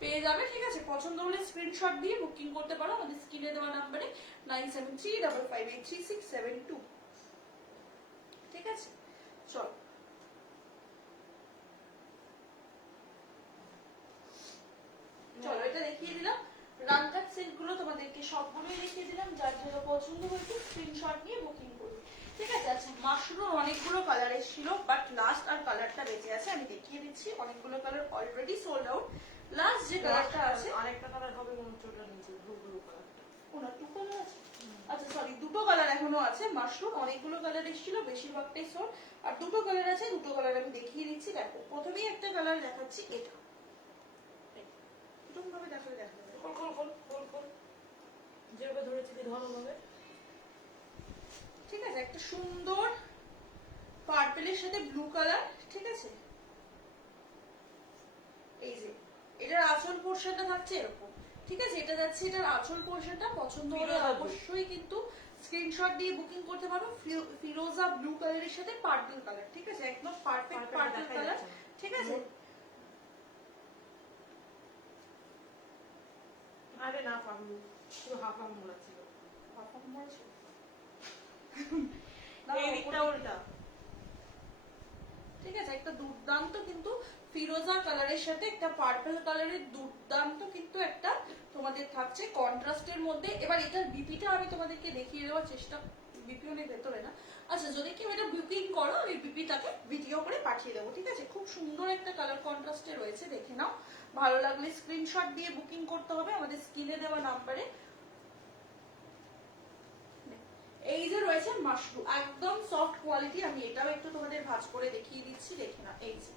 পেয়ে যাবে, ঠিক আছে? পছন্দ হলে স্ক্রিনশট দিয়ে বুকিং করতে পারো আমাদের স্ক্রিনে দেওয়া নাম্বারে 9735536672, ঠিক আছে? চলো চলো এটা দেখিয়ে দিলাম। রানকাট সিল্ক গুলো তোমাদেরকে সবগুলোই দেখিয়ে দিলাম, যার যেটা পছন্দ হয়েছে স্ক্রিনশট নিয়ে বুকিং করবে, ঠিক আছে? আচ্ছা মাশরুম অনেকগুলো কালার এসেছিল, বাট লাস্ট আর কালারটা বেঁচে আছে, আমি দেখিয়ে দিচ্ছি। অনেকগুলো colour already sold out. Last যে কালারটা আছে, আরেকটা কালার হবে মনোচোটা নিচে ব্লু ব্লু কালার, ওনা টু কালার আছে। আচ্ছা সরি, দুটো কালার এখনো আছে। মাশরুম অনেকগুলো কালার এসেছিল, বেশিরভাগটাই সোল্ড, আর দুটো কালার আছে। দুটো কালার আমি দেখিয়ে দিচ্ছি। দেখো প্রথমেই একটা কালার দেখাচ্ছি, এটা এরকম ভাবে দেখালে দেখা যাবে। যেভাবে ধরেছিলি ধরো ভাবে, ঠিক আছে? একটা সুন্দর পার্পেলের সাথে ব্লু কালার, ঠিক আছে? এই যে এটার আঁচল পোর্শনটা থাকছে এরকম, ঠিক আছে? এটা যাচ্ছে এটার আঁচল পোর্শনটা। পছন্দ হলে অবশ্যই কিন্তু স্ক্রিনশট দিয়ে বুকিং করতে পারো। ফিরোজা ব্লু কালারের সাথে পার্পল কালার, ঠিক আছে? একদম পারফেক্ট পার্পল কালার, ঠিক আছে? আরে না পাবো, শুধু হাফ হাফ মোড়া ছিল, হাফ হাফ মোড়া ছিল। এই দিকটা উল্টা, ঠিক আছে? একটা দুর্দান্ত কিন্তু ফিরোজা কালারের সাথে একটা পার্পল কালারের দুর্দান্ত কিন্তু একটা তোমাদের থাকছে কন্ট্রাস্টের মধ্যে। এবার এটার বিপিটা আমি তোমাদেরকে দেখিয়ে দেওয়ার চেষ্টা, বিপি অনেক ভেতরে না। আচ্ছা যদি কেউ এটা বুকিং করো, আমি বিপিটাকে ভিডিও করে পাঠিয়ে দেবো, ঠিক আছে? খুব সুন্দর একটা কালার কন্ট্রাস্টে রয়েছে, দেখে নাও। ভালো লাগলে স্ক্রিনশট দিয়ে বুকিং করতে হবে আমাদের স্ক্রিনে দেওয়া নাম্বারে। এই যে রয়েছে মাশরুম, একদম সফট কোয়ালিটি। আমি এটাও একটু তোমাদের ভাঁজ করে দেখিয়ে দিচ্ছি, দেখে না। এই যে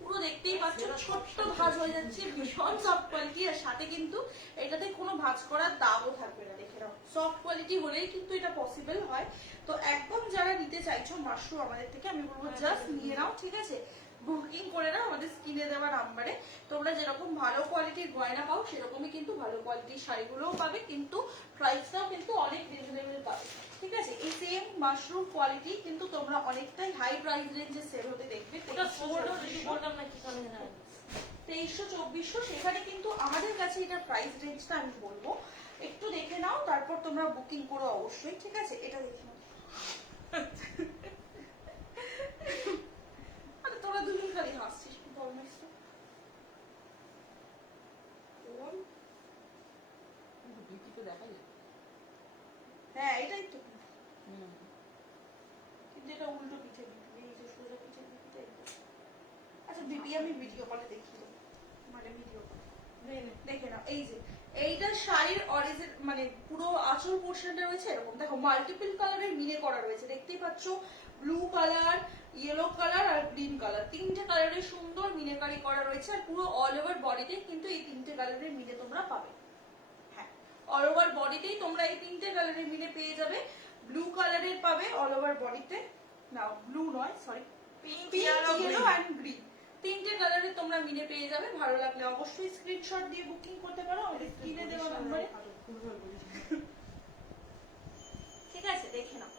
পুরো দেখতেই পাচ্ছ ছোট্ট ভাঁজ হয়ে যাচ্ছে, ভীষণ সফট কোয়ালিটি। আর সাথে কিন্তু এটাতে কোনো ভাঁজ করার দাগও থাকবে না, দেখে নাও। সফট কোয়ালিটি হলেই কিন্তু এটা পসিবল হয়। তো একদম যারা নিতে চাইছো মাশরুম আমাদের থেকে, আমি বলবো জাস্ট নিয়ে নাও, ঠিক আছে? বুকিং করে নাও আমাদের স্ক্রিনে দেওয়া নাম্বারে। তোমরা যেরকম ভালো কোয়ালিটির গয়না পাও সেরকমই কিন্তু ভালো কোয়ালিটির শাড়িগুলোও পাবে, কিন্তু প্রাইসটাও কিন্তু অনেক রিজনেবল পাবে, ঠিক আছে? এই সেম মাশরুম কোয়ালিটি কিন্তু তোমরা অনেকটাই হাই প্রাইস রেঞ্জে সেল হতে দেখবে। 2300-2400 সেখানে কিন্তু আমাদের কাছে এটা প্রাইস রেঞ্জটা আমি বলবো একটু দেখে নাও, তারপর তোমরা বুকিং করো অবশ্যই, ঠিক আছে? এটা দেখে নাও। আরে তোরা দুজন খালি হাসছিস, হ্যাঁ এটাই তো, কিন্তু এটা উল্টো পিঠে, এই যে সোজা পিঠে বিপিটা। আচ্ছা বিপি আমি ভিডিও কলে দেখিয়ে দেবো, মানে ভিডিও দেখে নাও। এই যে এইটা শাড়ির অরিজিন, মানে পুরো আঁচল পোর্শনটা রয়েছে এরকম, দেখো মাল্টিপল কালারের মিনে করা রয়েছে, দেখতেই পাচ্ছ। ব্লু কালার, ইয়েলো কালার আর গ্রিন কালার, তিনটে কালারের সুন্দর মিনেকারি করা রয়েছে। আর পুরো অল ওভার বডিতে কিন্তু এই তিনটে কালারের মিনে তোমরা পাবে। হ্যাঁ, অল ওভার বডিতেই তোমরা এই তিনটে কালারের মিনে পেয়ে যাবে। ব্লু কালারের পাবে অল ওভার বডিতে, না ব্লু নয় sorry, pink, yellow and green, তিনটে কালারে তোমরা মিলে পেয়ে যাবে। ভালো লাগলে অবশ্যই স্ক্রিনশট দিয়ে বুকিং করতে পারো আমাদের স্ক্রিনে দেওয়া নম্বরে, ঠিক আছে? দেখে নাও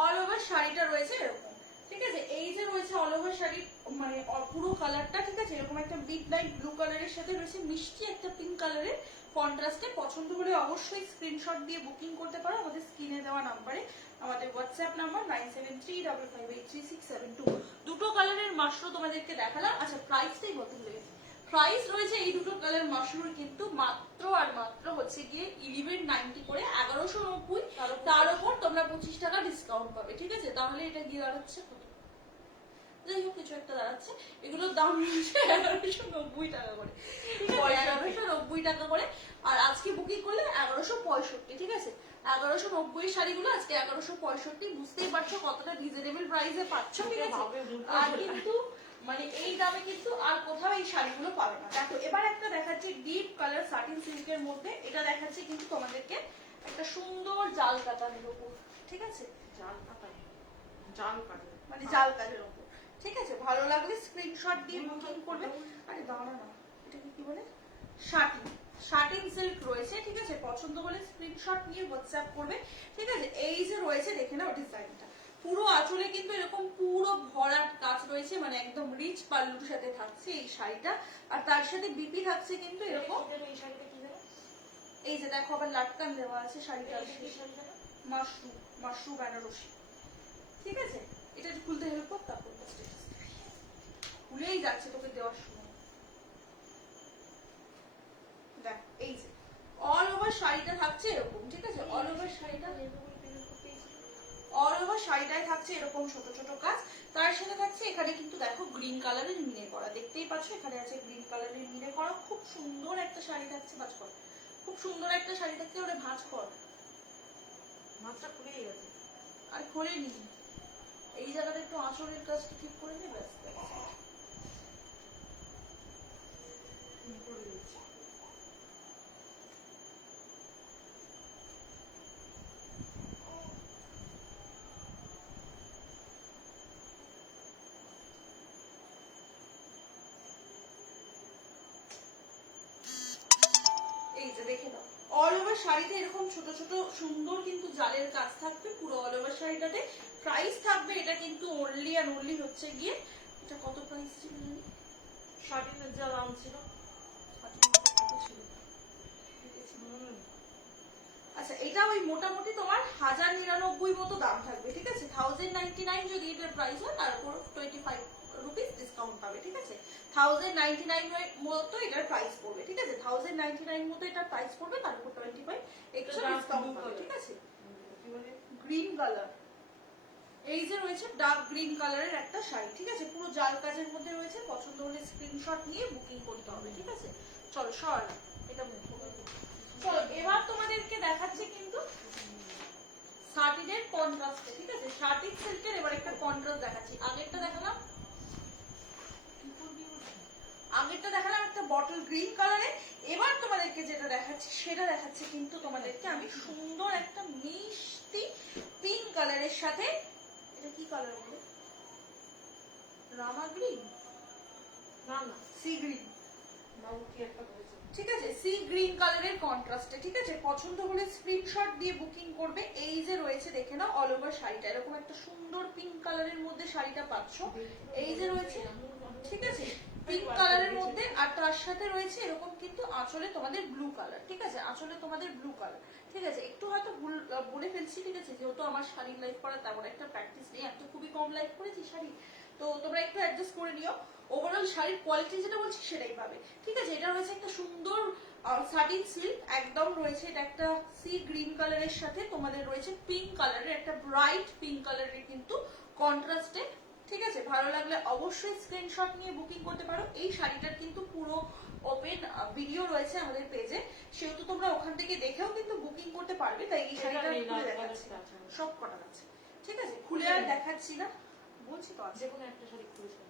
অল ওভার শাড়িটা রয়েছে এরকম, ঠিক আছে? এই যে রয়েছে অল ওভার শাড়ি, মানে পুরো কালারটা, ঠিক আছে? এরকম একটা মিড লাইট ব্লু কালারের সাথে রয়েছে মিষ্টি একটা পিঙ্ক কালারের কন্ট্রাস্টে। পছন্দ হলে অবশ্যই স্ক্রিনশট দিয়ে বুকিং করতে পারো আমাদের স্ক্রিনে দেওয়া নাম্বারে। আমাদের হোয়াটসঅ্যাপ নাম্বার 9735583672। দুটো কালারের মাশরুম তোমাদেরকে দেখালাম। আচ্ছা প্রাইসটাই বলতে ভুলে গেছি, প্রাইস রয়েছে এই দুটো কালার মাশরুম কিন্তু মাত্র আর মাত্র হচ্ছে গিয়ে 1190 করে, 1190। তার উপর তোমরা 25 টাকা ডিসকাউন্ট পাবে, ঠিক আছে? তাহলে এটা গিয়ে দাঁড়াচ্ছে কত? যাই হোক কিছু একটা দাঁড়াচ্ছে। এগুলোর দাম হচ্ছে 1190 টাকা করে, ঠিক আছে? 1190 টাকা করে। আর আজকে বুকিং করলে 1165, ঠিক আছে? 1190 শাড়িগুলো আজকে 1165। বুঝতেই পারছো কতটা রিজনেবল প্রাইসে পাচ্ছ, ঠিক আছে? আর কিন্তু মানে এই দামে কিন্তু আর কোথাও এই শাড়িগুলো পাবে না। দেখো এবার একটা দেখাচ্ছি ডিপ কালার সাটিন সিল্কের মধ্যে, এটা দেখাচ্ছি কিন্তু তোমাদেরকে একটা সুন্দর জাল কাতানের উপর, ঠিক আছে? জাল কাতান, জাল কাতান মানে জাল কাজের উপর, ঠিক আছে? ভালো লাগলে স্ক্রিনশট দিয়ে বুকিং করবে। আরে দাঁড়া না, এটাকে কি বলে? শাটিন সিল্ক রয়েছে, ঠিক আছে? পছন্দ হলে স্ক্রিনশট নিয়ে হোয়াটসঅ্যাপ করবে, ঠিক আছে? এই যে রয়েছে দেখে নাও ডিজাইনটা, পুরো আঁচলে কিন্তু এরকম পুরো ভরাট কাজ রয়েছে, মানে একদম রিচ পাল্লুর সাথে থাকছে এই শাড়িটা। আর তার সাথে বিপি থাকছে কিন্তু এরকম। এই যে দেখো আবার লাটকান দেওয়া আছে শাড়িটার, মাশরুম বেনারসি, ঠিক আছে? এটা খুলতে হেল্প কর, তারপর খুলেই যাচ্ছে তোকে দেওয়ার সময়। দেখ এই যে অল ওভার শাড়িটা থাকছে এরকম, ঠিক আছে? অল ওভার শাড়িটায় থাকছে এরকম ছোট ছোট কাজ। তার সাথে থাকছে এখানে কিন্তু দেখো গ্রিন কালারের মিনে করা, দেখতেই পাচ্ছ এখানে আছে গ্রিন কালারের মিনে করা। খুব সুন্দর একটা শাড়ি থাকছে, ভাঁজ কর, খুব সুন্দর একটা শাড়ি থাকছে। ওটা ভাঁজ কর, ভাঁজটা খুলেই গেছে আর খোলেনি। এই জায়গাটা একটু আঁচলের কাজটা ঠিক করে নেবে, এই যে দেখে নাও অল ওভার শাড়িতে এরকম ছোট ছোট সুন্দর কিন্তু জালের কাজ থাকবে পুরো অল ওভার শাড়িটাতে। প্রাইস থাকবে এটা কিন্তু অনলি আর অনলি হচ্ছে গিয়ে, এটা কত প্রাইস ছিল জানি? শাড়ির যা দাম ছিল, আচ্ছা এটা ওই মোটামুটি তোমার 1099 মতো দাম থাকবে, ঠিক আছে? 1099 যদি এটার প্রাইস হয়, তার উপর 25 রুপিস ডিসকাউন্ট পাবে, ঠিক আছে? 1099 মতো এটার প্রাইস পড়বে, ঠিক আছে? 1099 মতো এটার প্রাইস পড়বে, তার উপর 25 এক্সট্রা ডিসকাউন্ট পাবে, ঠিক আছে? গ্রিন কালার, এই যে রয়েছে ডার্ক গ্রিন কালারের একটা শাড়ি, ঠিক আছে? পুরো জাল কাজের মধ্যে রয়েছে। পছন্দ হলে স্ক্রিনশট নিয়ে বুকিং করতে হবে, ঠিক আছে? চলো সর এটা মুখো। চলো এবার তোমাদেরকে দেখাচ্ছি কিন্তু শার্টিনের কন্ট্রাস্টে, ঠিক আছে? শার্টিন সিল্কের এবার একটা কন্ট্রাস্ট দেখাচ্ছি। আগেরটা দেখালাম একটা বটল গ্রিন কালারে, এবার তোমাদেরকে যেটা দেখাচ্ছি সেটা দেখাচ্ছি কিন্তু তোমাদেরকে আমি সুন্দর একটা মিষ্টি পিঙ্ক কালারের সাথে, এটা কি কালার বলে, রামা গ্রিন না না সি গ্রিন, ঠিক আছে? সি গ্রিন কালারের কন্ট্রাস্টে, ঠিক আছে? পছন্দ হলে স্ক্রিনশট দিয়ে বুকিং করবে। এই যে রয়েছে দেখে নাও অল ওভার শাড়িটা এরকম একটা সুন্দর পিঙ্ক কালারের মধ্যে শাড়িটা পাচ্ছ। এই যে রয়েছে, ঠিক আছে, পিঙ্ক কালারের মধ্যে, আর তার সাথে রয়েছে এরকম কিন্তু আঁচলে তোমাদের ব্লু কালার, ঠিক আছে? আঁচলে তোমাদের ব্লু কালার, ঠিক আছে? একটু হয়তো বলে ফেলছি, ঠিক আছে, যেহেতু আমার শাড়ির লাইফ করা তেমন একটা প্র্যাকটিস নেই, আমি তো খুবই কম লাইফ করেছি শাড়ি, তো তোমরা একটু অ্যাডজাস্ট করে নিও। ওভারঅল শাড়ির কোয়ালিটি যেটা বলছি সেটাই পাবে, ঠিক আছে? এটা রয়েছে একটা সুন্দর সাটিন সিল্ক, একদম রয়েছে এটা একটা সি গ্রিন কালারের সাথে তোমাদের রয়েছে পিঙ্ক কালারের, একটা ব্রাইট পিঙ্ক কালারের কিন্তু কন্ট্রাস্টে, ঠিক আছে? ভালো লাগলে অবশ্যই স্ক্রিনশট নিয়ে বুকিং করতে পারো। এই শাড়িটার কিন্তু পুরো ওপেন ভিডিও রয়েছে আমাদের পেজে, সেহেতু তোমরা ওখান থেকে দেখেও কিন্তু বুকিং করতে পারবে। তাই এই শাড়িটা খুলে দেখাচ্ছি, সব কটা আছে, ঠিক আছে? খুলে আর দেখাচ্ছি না, বলছি তো যে কোনো একটা শাড়ি খুলেছিলাম,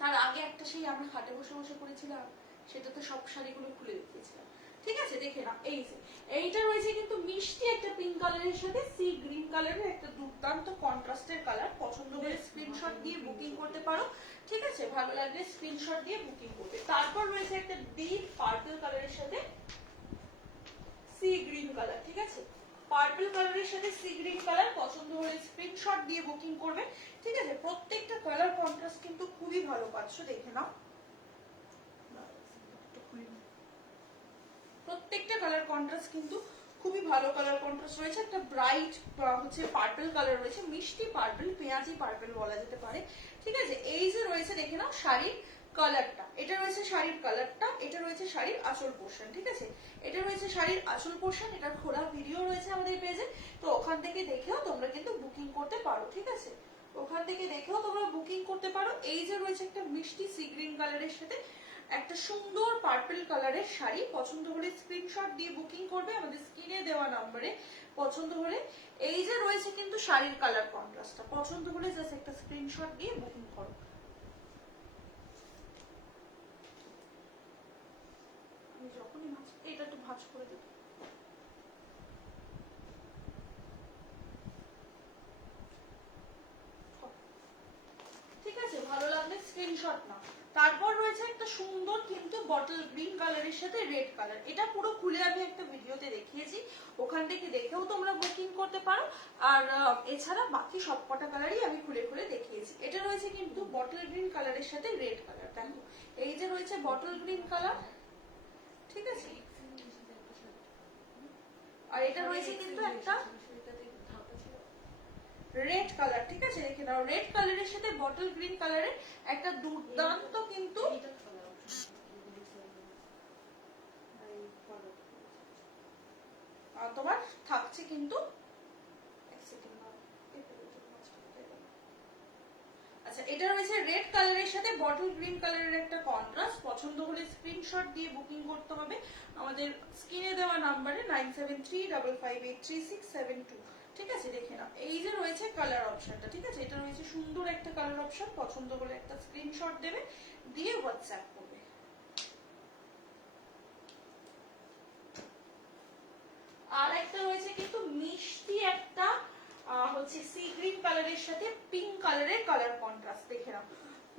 তার আগে একটা সেই আমরা খাটে বসে বসে করেছিলাম, সেটাতে সব শাড়িগুলো খুলে দেখিয়েছিলাম, ঠিক আছে? দেখে না, এই যে এইটা রয়েছে কিন্তু মিষ্টি একটা পিঙ্ক কালারের সাথে সি গ্রিন কালারের একটা দুর্দান্ত কন্ট্রাস্টের কালার। পছন্দ হলে স্ক্রিনশট দিয়ে বুকিং করতে পারো, ঠিক আছে? ভালো লাগলে স্ক্রিনশট দিয়ে বুকিং করবে। তারপর রয়েছে একটা ডিপ পার্পল কালারের সাথে সি গ্রিন কালার, ঠিক আছে? পার্পল কালারের সাথে সি গ্রিন কালার, পছন্দ হলে স্ক্রিনশট দিয়ে বুকিং করবে, ঠিক আছে? প্রত্যেকটা কালার কন্ট্রাস্ট কিন্তু খুবই ভালো পাচ্ছ, দেখে নাও। প্রত্যেকটা কালার কন্ট্রাস্ট কিন্তু খুবই ভালো কালার কন্ট্রাস্ট রয়েছে। একটা ব্রাইট হচ্ছে পার্পল কালার রয়েছে, মিষ্টি পার্পল, পেঁয়াজি পার্পল বলা যেতে পারে, ঠিক আছে? এই যে রয়েছে দেখে নাও শাড়ির কালারটা, এটা রয়েছে শাড়ির কালারটা, এটা রয়েছে শাড়ির আঁচল পোর্শন, ঠিক আছে? এটা রয়েছে শাড়ির আঁচল পোর্শন, এটার খোলা ভিডিও রয়েছে আমাদের পেজে, তো ওখান থেকে দেখেও তোমরা কিন্তু বুকিং করতে পারো, ঠিক আছে? ওখান থেকে দেখেও তোমরা বুকিং করতে পারো। এই যে রয়েছে একটা মিষ্টি সি গ্রিন কালারের সাথে একটা সুন্দর পার্পল কালারের শাড়ি, পছন্দ হলে স্ক্রিনশট দিয়ে বুকিং করবে আমাদের স্ক্রিনে দেওয়া নম্বরে। পছন্দ হলে এই যে রয়েছে কিন্তু শাড়ির কালার কন্ট্রাস্টটা, পছন্দ হলে জাস্ট একটা স্ক্রিনশট দিয়ে বুকিং করো। আমি যখনই এটা একটু ভাঁজ করে দেবো, ঠিক আছে? ভালো লাগলে স্ক্রিনশট নাও। তারপর রয়েছে একটা সুন্দর কিন্তু বটল গ্রিন কালারের সাথে রেড কালার, এটা পুরো খুলে আমি একটা ভিডিওতে দেখিয়েছি, ওখান থেকে দেখেও তোমরা বুকিং করতে পারো। আর এছাড়া বাকি সবকটা কালারই আমি খুলে খুলে দেখিয়েছি। এটা রয়েছে কিন্তু বটল গ্রিন কালারের সাথে রেড কালার, দেখো এই যে রয়েছে বটল গ্রিন কালার, ঠিক আছে? আর এটা রয়েছে কিন্তু একটা রেড কালার, ঠিক আছে? দেখে নাও রেড কালারের সাথে বটল গ্রিন কালারের একটা দুর্দান্ত কিন্তু তোমার থাকছে কিন্তু, আচ্ছা এটা রয়েছে রেড কালারের সাথে বটল গ্রিন কালারের একটা কন্ট্রাস্ট। পছন্দ হলে স্ক্রিনশট দিয়ে বুকিং করতে হবে আমাদের স্ক্রিনে দেওয়া নাম্বারে 9735583672, ঠিক আছে? দেখে নাও এই যে রয়েছে কালার অপশনটা, ঠিক আছে? এটা রয়েছে সুন্দর একটা কালার অপশন, পছন্দ হলে একটা স্ক্রিনশট দেবে, দিয়ে হোয়াটসঅ্যাপ করবে। আর একটা রয়েছে কিন্তু মিষ্টি একটা হচ্ছে সি গ্রিন কালারের সাথে পিঙ্ক কালারের কালার কন্ট্রাস্ট, দেখে নাও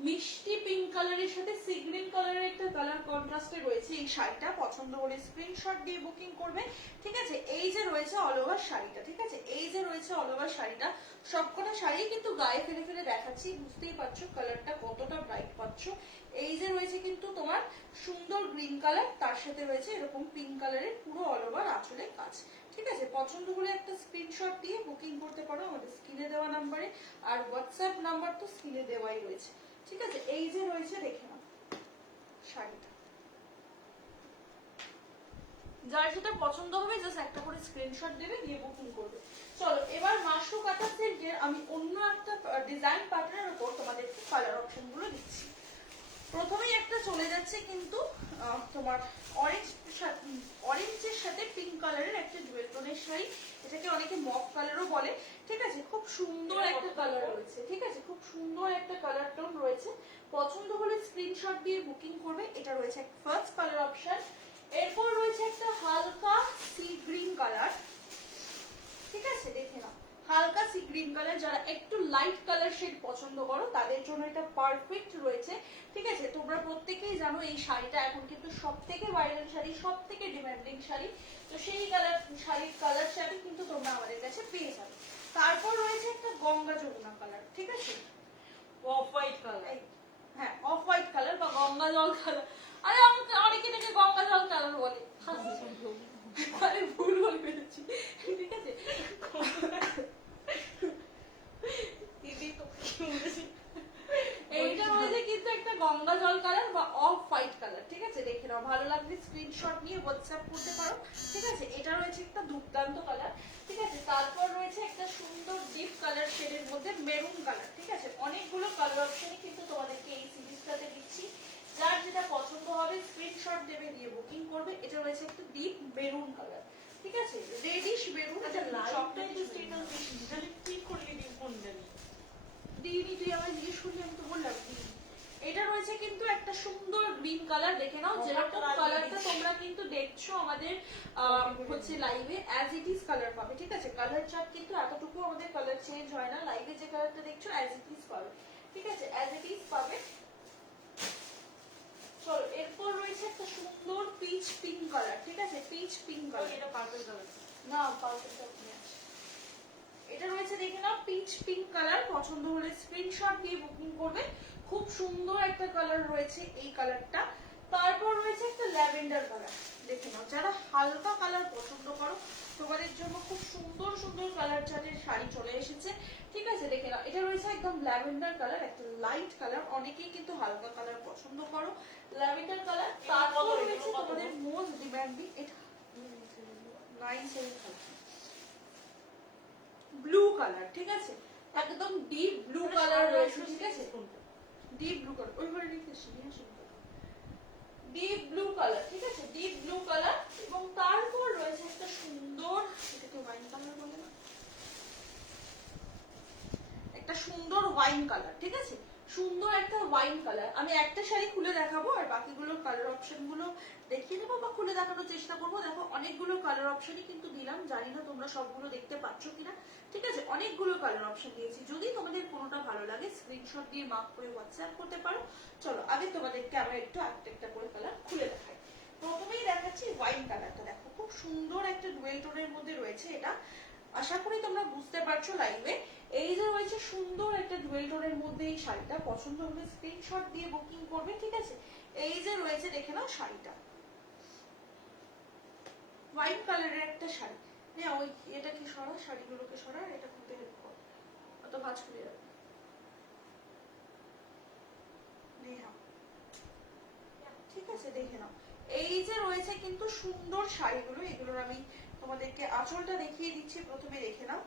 মিষ্টি পিঙ্ক কালারের সাথে সি গ্রিন কালারের একটা কালার কন্ট্রাস্টে রয়েছে এই শাড়িটা। পছন্দ হলে স্ক্রিনশট দিয়ে বুকিং করবে, ঠিক আছে? এই যে রয়েছে অল ওভার শাড়িটা, ঠিক আছে? এই যে রয়েছে অল ওভার শাড়িটা, সবকটা শাড়ি কিন্তু গায়ে ফেলে ফেলে দেখাচ্ছি, বুঝতেই পারছো কালারটা কতটা ব্রাইট পাচ্ছ। এই যে রয়েছে কিন্তু তোমার সুন্দর গ্রিন কালার, তার সাথে রয়েছে এরকম পিঙ্ক কালারের পুরো অল ওভার আঁচলের কাজ, ঠিক আছে? পছন্দ হলে একটা স্ক্রিনশট দিয়ে বুকিং করতে পারো আমাদের স্ক্রিনে দেওয়া নাম্বারে, আর হোয়াটসঅ্যাপ নাম্বার তো স্ক্রিনে দেওয়াই রয়েছে, ঠিক আছে? এই যে রয়েছে দেখে নাও শাড়িটা, যার যেটা পছন্দ হবে জাস্ট একটা করে স্ক্রিনশট দেবে, দিয়ে বুকিং করবে। চলো এবার মাশরু কাঁথা সিল্কের আমি অন্য একটা ডিজাইন প্যাটার্নের উপর তোমাদের কালার অপশন গুলো দিচ্ছি। প্রথমেই একটা চলে যাচ্ছে কিন্তু তোমার অরেঞ্জের সাথে পিঙ্ক কালারের একটা ডুয়েল টোনের শাড়ি, এটাকে অনেকে মফ কালারও বলে, ঠিক আছে। খুব সুন্দর একটা কালার রয়েছে, ঠিক আছে, খুব সুন্দর একটা কালার টোন রয়েছে। পছন্দ হলে স্ক্রিনশট দিয়ে বুকিং করবে। এটা রয়েছে ফার্স্ট কালার অপশন। এরপর রয়েছে একটা হালকা সি গ্রিন কালার, ঠিক আছে, দেখে নাও হালকা সি গ্রিন কালার। যারা একটু লাইট কালার শেড পছন্দ করো তাদের জন্য এটা পারফেক্ট রয়েছে, ঠিক আছে। তোমরা প্রত্যেকেই জানো এই শাড়িটা এখন কিন্তু সব থেকে ভাইরাল শাড়ি, সব থেকে ডিমান্ডিং শাড়ি, তো সেই কালার শাড়ির কালার শাড়ি কিন্তু তোমরা আমাদের কাছে পেয়ে যাবে। তারপর রয়েছে একটা গঙ্গা যমুনা কালার, ঠিক আছে, অফ হোয়াইট কালার, হ্যাঁ অফ হোয়াইট কালার বা গঙ্গা জল কালার। আরে অনেকে থেকে গঙ্গা জল কালার বলে, আরে ভুল বলে ফেলেছি, ঠিক আছে। এইটা রয়েছে কিন্তু একটা গঙ্গা জল কালার বা অফ হোয়াইট কালার, ঠিক আছে, দেখে নাও। ভালো লাগলে স্ক্রিনশট নিয়ে হোয়াটসঅ্যাপ করতে পারো, ঠিক আছে। এটা রয়েছে একটা দুর্দান্ত কালার, ঠিক আছে। তারপর রয়েছে একটা সুন্দর ডিপ কালার শেডের মধ্যে মেরুন কালার, ঠিক আছে। অনেকগুলো কালার অপশনই কিন্তু তোমাদেরকে এই সিরিজটাতে দিচ্ছি, যার যেটা পছন্দ হবে স্ক্রিনশট দেবে, দিয়ে বুকিং করবে। এটা রয়েছে একটা ডিপ মেরুন কালার, ঠিক আছে, রেডিশ মেরুন। আচ্ছা লাইটটা একটু স্টেটাস বেশি তাহলে কি করলি দিন কোন জানি দিইনি, তুই আমার জিজ্ঞেস করলি, আমি তো বললাম দিইনি। এটা রয়েছে কিন্তু একটা সুন্দর গ্রিন কালার, দেখে নাও। যেরকম কালারটা তোমরা কিন্তু দেখছো আমাদের হচ্ছে লাইভে অ্যাজ ইট ইজ কালার পাবে, ঠিক আছে। কালার চার্ট কিন্তু এতটুকু আমাদের কালার চেঞ্জ হয় না, লাইভে যে কালারটা দেখছো অ্যাজ ইট ইজ পাবে, ঠিক আছে, অ্যাজ ইট ইজ পাবে। চলো এরপর রয়েছে একটা সুন্দর পিচ পিঙ্ক কালার, ঠিক আছে, পিচ পিঙ্ক কালার। এটা পার্পল কালার না পার্পলটা আপনি আছে, এটা রয়েছে দেখে নাও পিচ পিঙ্ক কালার। পছন্দ হলে স্ক্রিনশট দিয়ে বুকিং করবে। খুব সুন্দর একটা কালার রয়েছে এই কালারটা। তারপর রয়েছে একটা ল্যাভেন্ডার কালার, দেখে নাও। যারা হালকা কালার পছন্দ করো তোমাদের জন্য খুব সুন্দর সুন্দর কালার চার্টের শাড়ি চলে এসেছে, ঠিক আছে, দেখে নাও। এটা রয়েছে একদম ল্যাভেন্ডার কালার, একটা লাইট কালার। অনেকেই কিন্তু হালকা কালার পছন্দ করো, ল্যাভেন্ডার কালার। তারপর রয়েছে তোমাদের মোস্ট ডিমান্ডিং, এটা 975 ব্লু কালার, ঠিক আছে, একদম ডিপ ব্লু কালার রয়েছে, ঠিক আছে, ডিপ ব্লু কালার। ওই ঘরে রেখেছি, নিয়ে আসুন। ডিপ ব্লু কালার, ঠিক আছে, ডিপ ব্লু কালার। এবং তারপর রয়েছে একটা সুন্দর, এটাকে ওয়াইন কালার বলে না, একটা সুন্দর ওয়াইন কালার, ঠিক আছে, সুন্দর একটা ওয়াইন কালার। আমি একটা শাড়ি খুলে দেখাবো আর বাকিগুলো কালার অপশন গুলো দেখিয়ে দেবো বা খুলে দেখানোর চেষ্টা করবো। দেখো অনেকগুলো কালার অপশনই কিন্তু দিলাম, জানি না তোমরা সবগুলো দেখতে পাচ্ছ কিনা, ঠিক আছে, অনেকগুলো কালার অপশন দিয়েছি। যদি তোমাদের কোনোটা ভালো লাগে স্ক্রিনশট দিয়ে মার্ক করে হোয়াটসঅ্যাপ করতে পারো। চলো আগে তোমাদেরকে আমরা একটু একটা করে কালার খুলে দেখাই। প্রথমেই দেখাচ্ছি ওয়াইন কালারটা, দেখো খুব সুন্দর একটা ডুয়েল টোনের মধ্যে রয়েছে এটা। আশা করি তোমরা বুঝতে পারছো লাইভে। এই যে রয়েছে সুন্দর একটা ডুয়েল টোনের মধ্যে এই শাড়িটা, পছন্দ হলে স্ক্রিনশট দিয়ে বুকিং করবে, ঠিক আছে। এই যে রয়েছে দেখে নাও শাড়িটা, হোয়াইট কালারের একটা শাড়ি। হ্যাঁ ওই এটা কি সরা, শাড়িগুলোকে সরা, এটা খুলতে হেল্প কর, অত ভাঁজ খুলে যাবে। ঠিক আছে, দেখে নাও। এই যে রয়েছে কিন্তু সুন্দর শাড়িগুলো, এগুলোর আমি তোমাদেরকে আঁচলটা দেখিয়ে দিচ্ছি, প্রথমে দেখে নাও।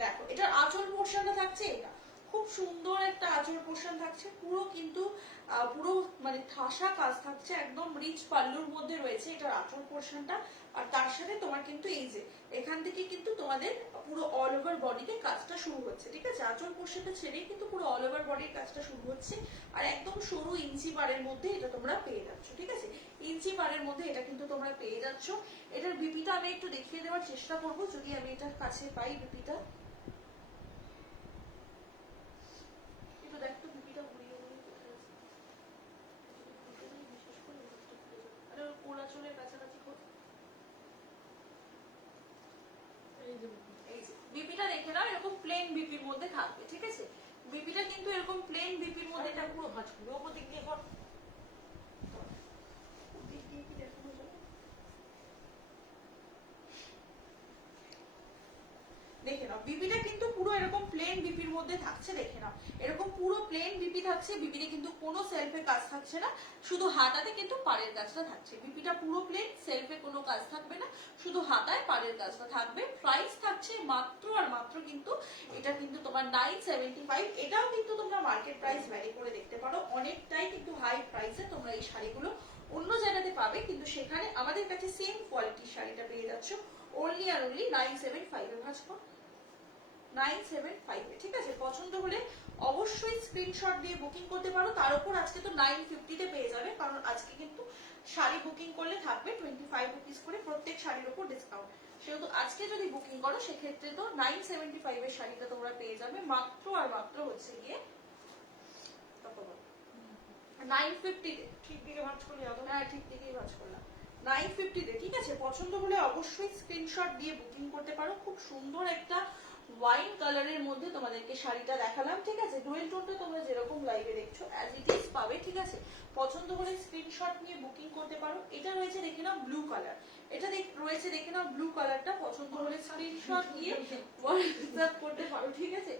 দেখো এটার আঁচল পোর্শনটা থাকছে, এটা খুব সুন্দর একটা আঁচল পোর্শন থাকছে, পুরো কিন্তু পুরো মানে ঠাসা কাজ থাকছে, একদম রিচ পাল্লুর মধ্যে রয়েছে এটার আঁচল পোর্শনটা। আর তার সাথে তোমার কিন্তু এই যে এখান থেকে কিন্তু তোমাদের পুরো অল ওভার বডিতে কাজটা শুরু হচ্ছে, ঠিক আছে, আঁচল পোর্শনটা ছেড়েই কিন্তু পুরো অল ওভার বডির কাজটা শুরু হচ্ছে। আর একদম সরু ইঞ্চি পাড়ের মধ্যে এটা তোমরা পেয়ে যাচ্ছ, ঠিক আছে, ইঞ্চি পাড়ের মধ্যে এটা কিন্তু তোমরা পেয়ে যাচ্ছ। এটার বিপিটা আমি একটু দেখিয়ে দেওয়ার চেষ্টা করবো, যদি আমি এটার কাছে পাই বিপিটা। একটু দেখো বিপিটা ঘুরিয়ে ঘুরিয়ে কোথায় আছে, বিশেষ করে আরে ওর কোলা চুলের কাছাকাছি কোথায়। বিপিটা দেখে নাও, এরকম প্লেন বিপির মধ্যে থাকবে, ঠিক আছে, বিপিটা কিন্তু এরকম প্লেন বিপির মধ্যে থাকবে। পুরো ভাঁজ করবে ওপর দিক দিয়ে কর, দেখে নাও বিপিটা কিন্তু পুরো এরকম প্লেন বিপির মধ্যে থাকছে, দেখে নাও এরকম পুরো প্লেন বিপি থাকছে। বিপিতে কিন্তু কোনো সেলফে কাজ থাকছে না, শুধু হাতাতে কিন্তু পাড়ের কাজটা থাকছে। বিপিটা পুরো প্লেন, সেলফে কোনো কাজ থাকবে না, শুধু হাতায় পাড়ের কাজটা থাকবে। প্রাইস থাকছে মাত্র আর মাত্র কিন্তু এটা কিন্তু তোমার 975। এটাও কিন্তু তোমরা মার্কেট প্রাইস ভ্যারি করে দেখতে পারো, অনেকটাই কিন্তু হাই প্রাইসে তোমরা এই শাড়িগুলো অন্য জায়গাতে পাবে, কিন্তু সেখানে আমাদের কাছে সেম কোয়ালিটির শাড়িটা পেয়ে যাচ্ছ অনলি আর অনলি 975 এর। ভাঁজ কর 975 এ, ঠিক আছে? পছন্দ হলে অবশ্যই স্ক্রিনশট দিয়ে বুকিং করতে পারো। তার উপর আজকে তো 950 তে পেয়ে যাবে, কারণ আজকে কিন্তু শাড়ি বুকিং করলে থাকবে 25 রুপিস করে প্রত্যেক শাড়ির উপর ডিসকাউন্ট। সেহেতু আজকে যদি বুকিং করো সেক্ষেত্রে তো 975 এর শাড়িটা তোমরা পেয়ে যাবে মাত্র আর মাত্র হচ্ছে গিয়ে 950 তে। ঠিক দিকে ভাঁজ করলে হ্যাঁ, ঠিক দিকেই ভাঁজ করলাম। 950 তে, ঠিক আছে? পছন্দ হলে অবশ্যই স্ক্রিনশট দিয়ে বুকিং করতে পারো। খুব সুন্দর একটা ওয়াইন কালারের মধ্যে তোমাদেরকে শাড়িটা দেখালাম, ঠিক আছে? ডুয়েল টোনটা তোমরা যেরকম লাইভে দেখছো অ্যাজ ইট ইজ পাবে, ঠিক আছে? পছন্দ হলে স্ক্রিনশট নিয়ে বুকিং করতে পারো। এটা রয়েছে দেখে নাও ব্লু কালার, এটা রয়েছে দেখে নাও ব্লু কালারটা। পছন্দ হলে স্ক্রিনশট নিয়ে হোয়াটসঅ্যাপ করতে পারো, ঠিক আছে?